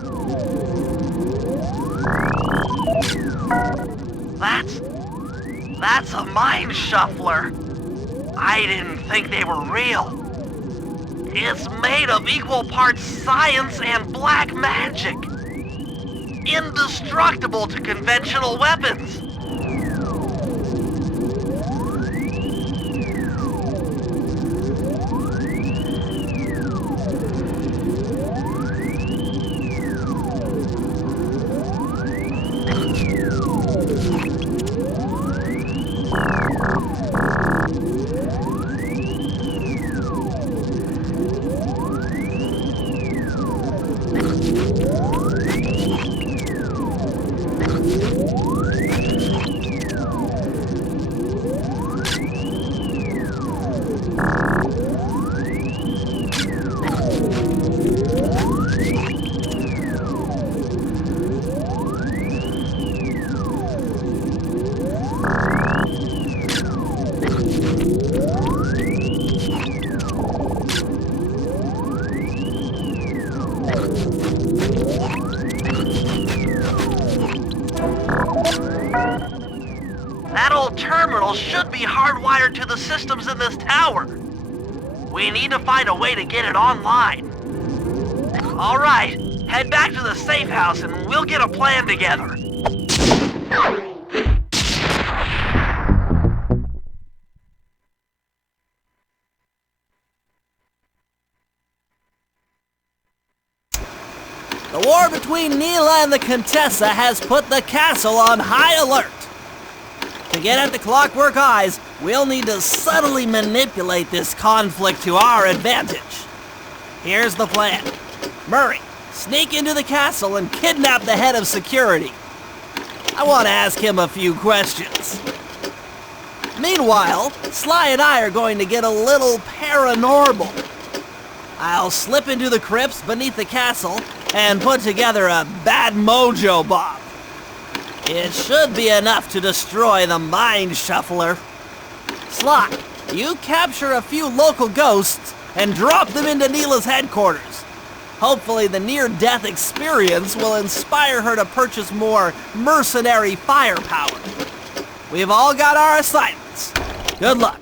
That's a mind shuffler. I didn't think they were real. It's made of equal parts science and black magic. Indestructible to conventional weapons. That old terminal should be hardwired to the systems in this tower. We need to find a way to get it online. All right, head back to the safe house and we'll get a plan together. The war between Nila and the Contessa has put the castle on high alert. To get at the Clockwork Eyes, we'll need to subtly manipulate this conflict to our advantage. Here's the plan. Murray, sneak into the castle and kidnap the head of security. I want to ask him a few questions. Meanwhile, Sly and I are going to get a little paranormal. I'll slip into the crypts beneath the castle and put together a bad mojo bomb. It should be enough to destroy the mind shuffler. Sly, you capture a few local ghosts and drop them into Nila's headquarters. Hopefully the near-death experience will inspire her to purchase more mercenary firepower. We've all got our assignments. Good luck.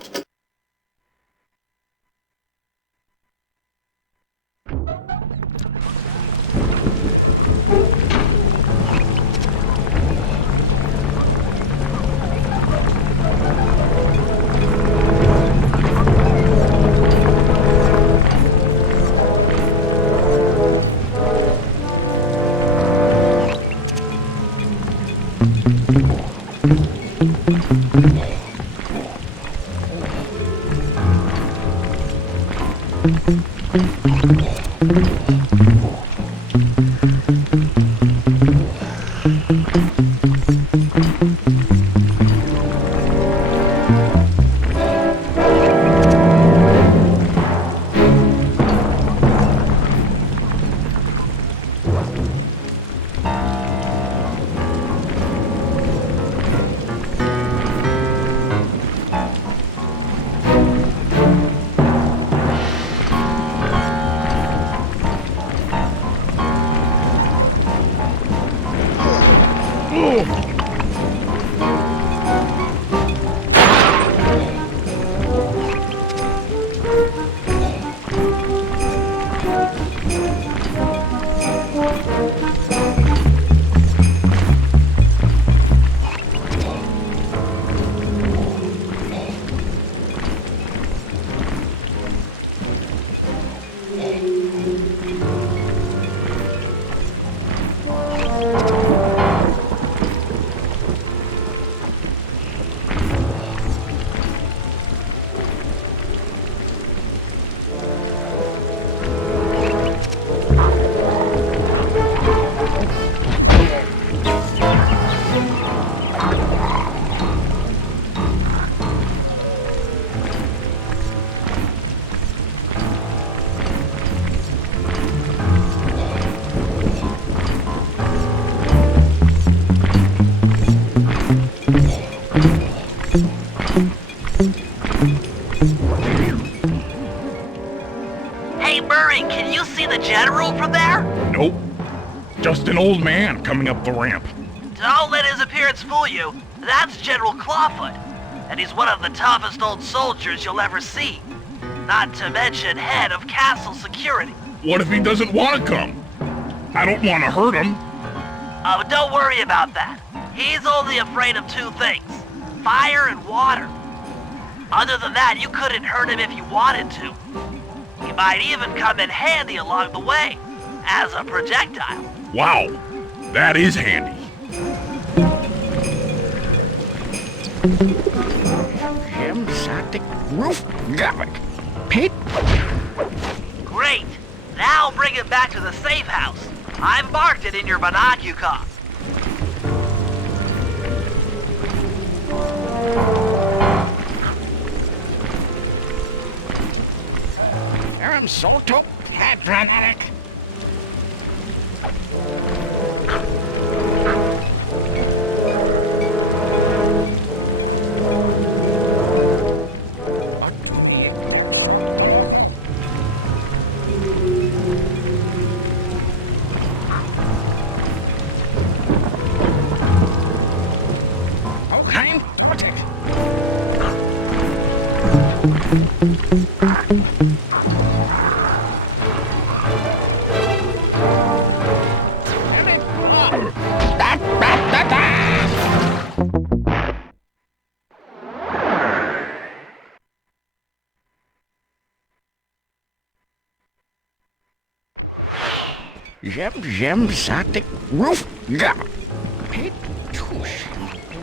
Hey, Murray, can you see the General from there? Nope. Just an old man coming up the ramp. Don't let his appearance fool you. That's General Clawfoot. And he's one of the toughest old soldiers you'll ever see. Not to mention head of castle security. What if he doesn't want to come? I don't want to hurt him. Oh, don't worry about that. He's only afraid of two things. Fire and water. Other than that, you couldn't hurt him if you wanted to. He might even come in handy along the way, as a projectile. Wow, that is handy. Great. Now bring it back to the safe house. I've marked it in your binocular. Johtto, dramatic. Okay, Zatik roof ga. Pit tush.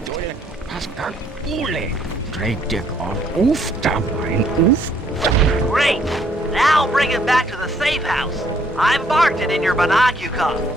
Doyle Pascal Ule. Trade dick on oof dabei oof. Great. Now bring it back to the safe house. I've marked it in your binocular.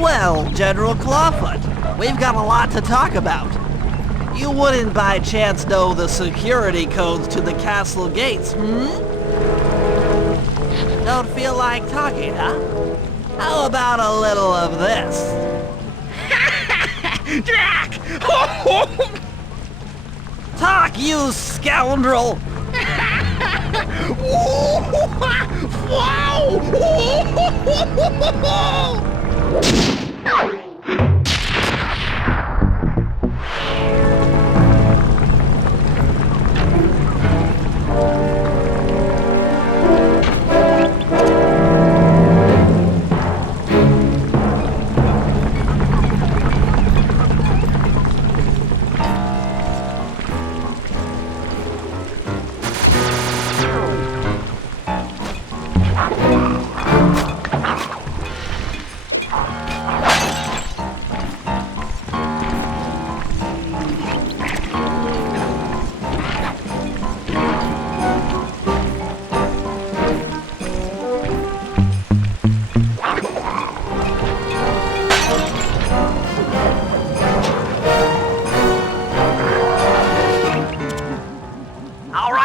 Well, General Clawfoot, we've got a lot to talk about. You wouldn't by chance know the security codes to the castle gates, Don't feel like talking, huh? How about a little of this? Jack! Talk, you scoundrel! Wow!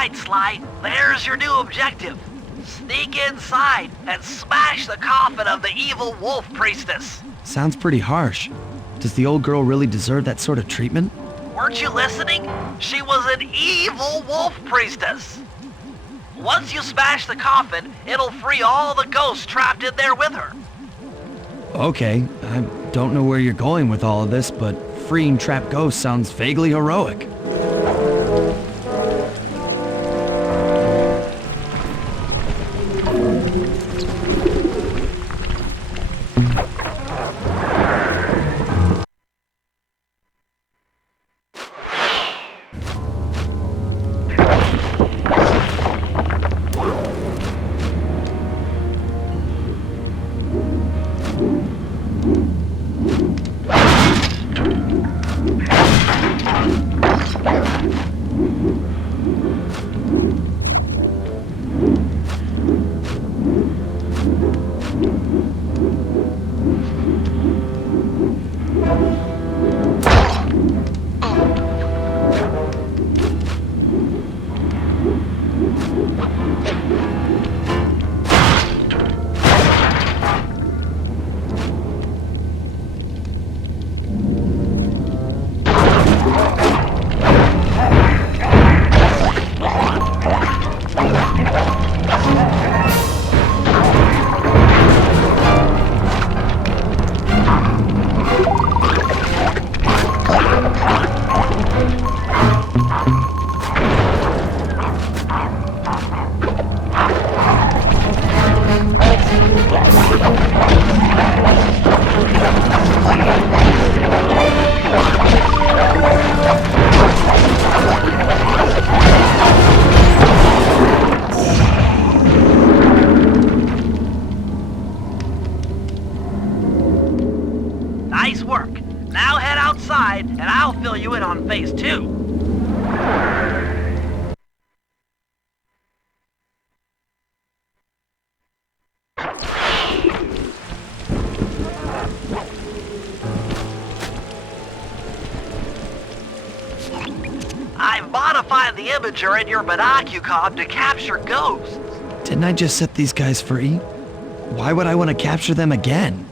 right, Sly. There's your new objective. Sneak inside and smash the coffin of the evil wolf priestess. Sounds pretty harsh. Does the old girl really deserve that sort of treatment? Weren't you listening? She was an evil wolf priestess. Once you smash the coffin, it'll free all the ghosts trapped in there with her. Okay, I don't know where you're going with all of this, but freeing trapped ghosts sounds vaguely heroic. Nice work. Now head outside and I'll fill you in on phase 2. I've modified the imager in your binocucom to capture ghosts. Didn't I just set these guys free? Why would I want to capture them again?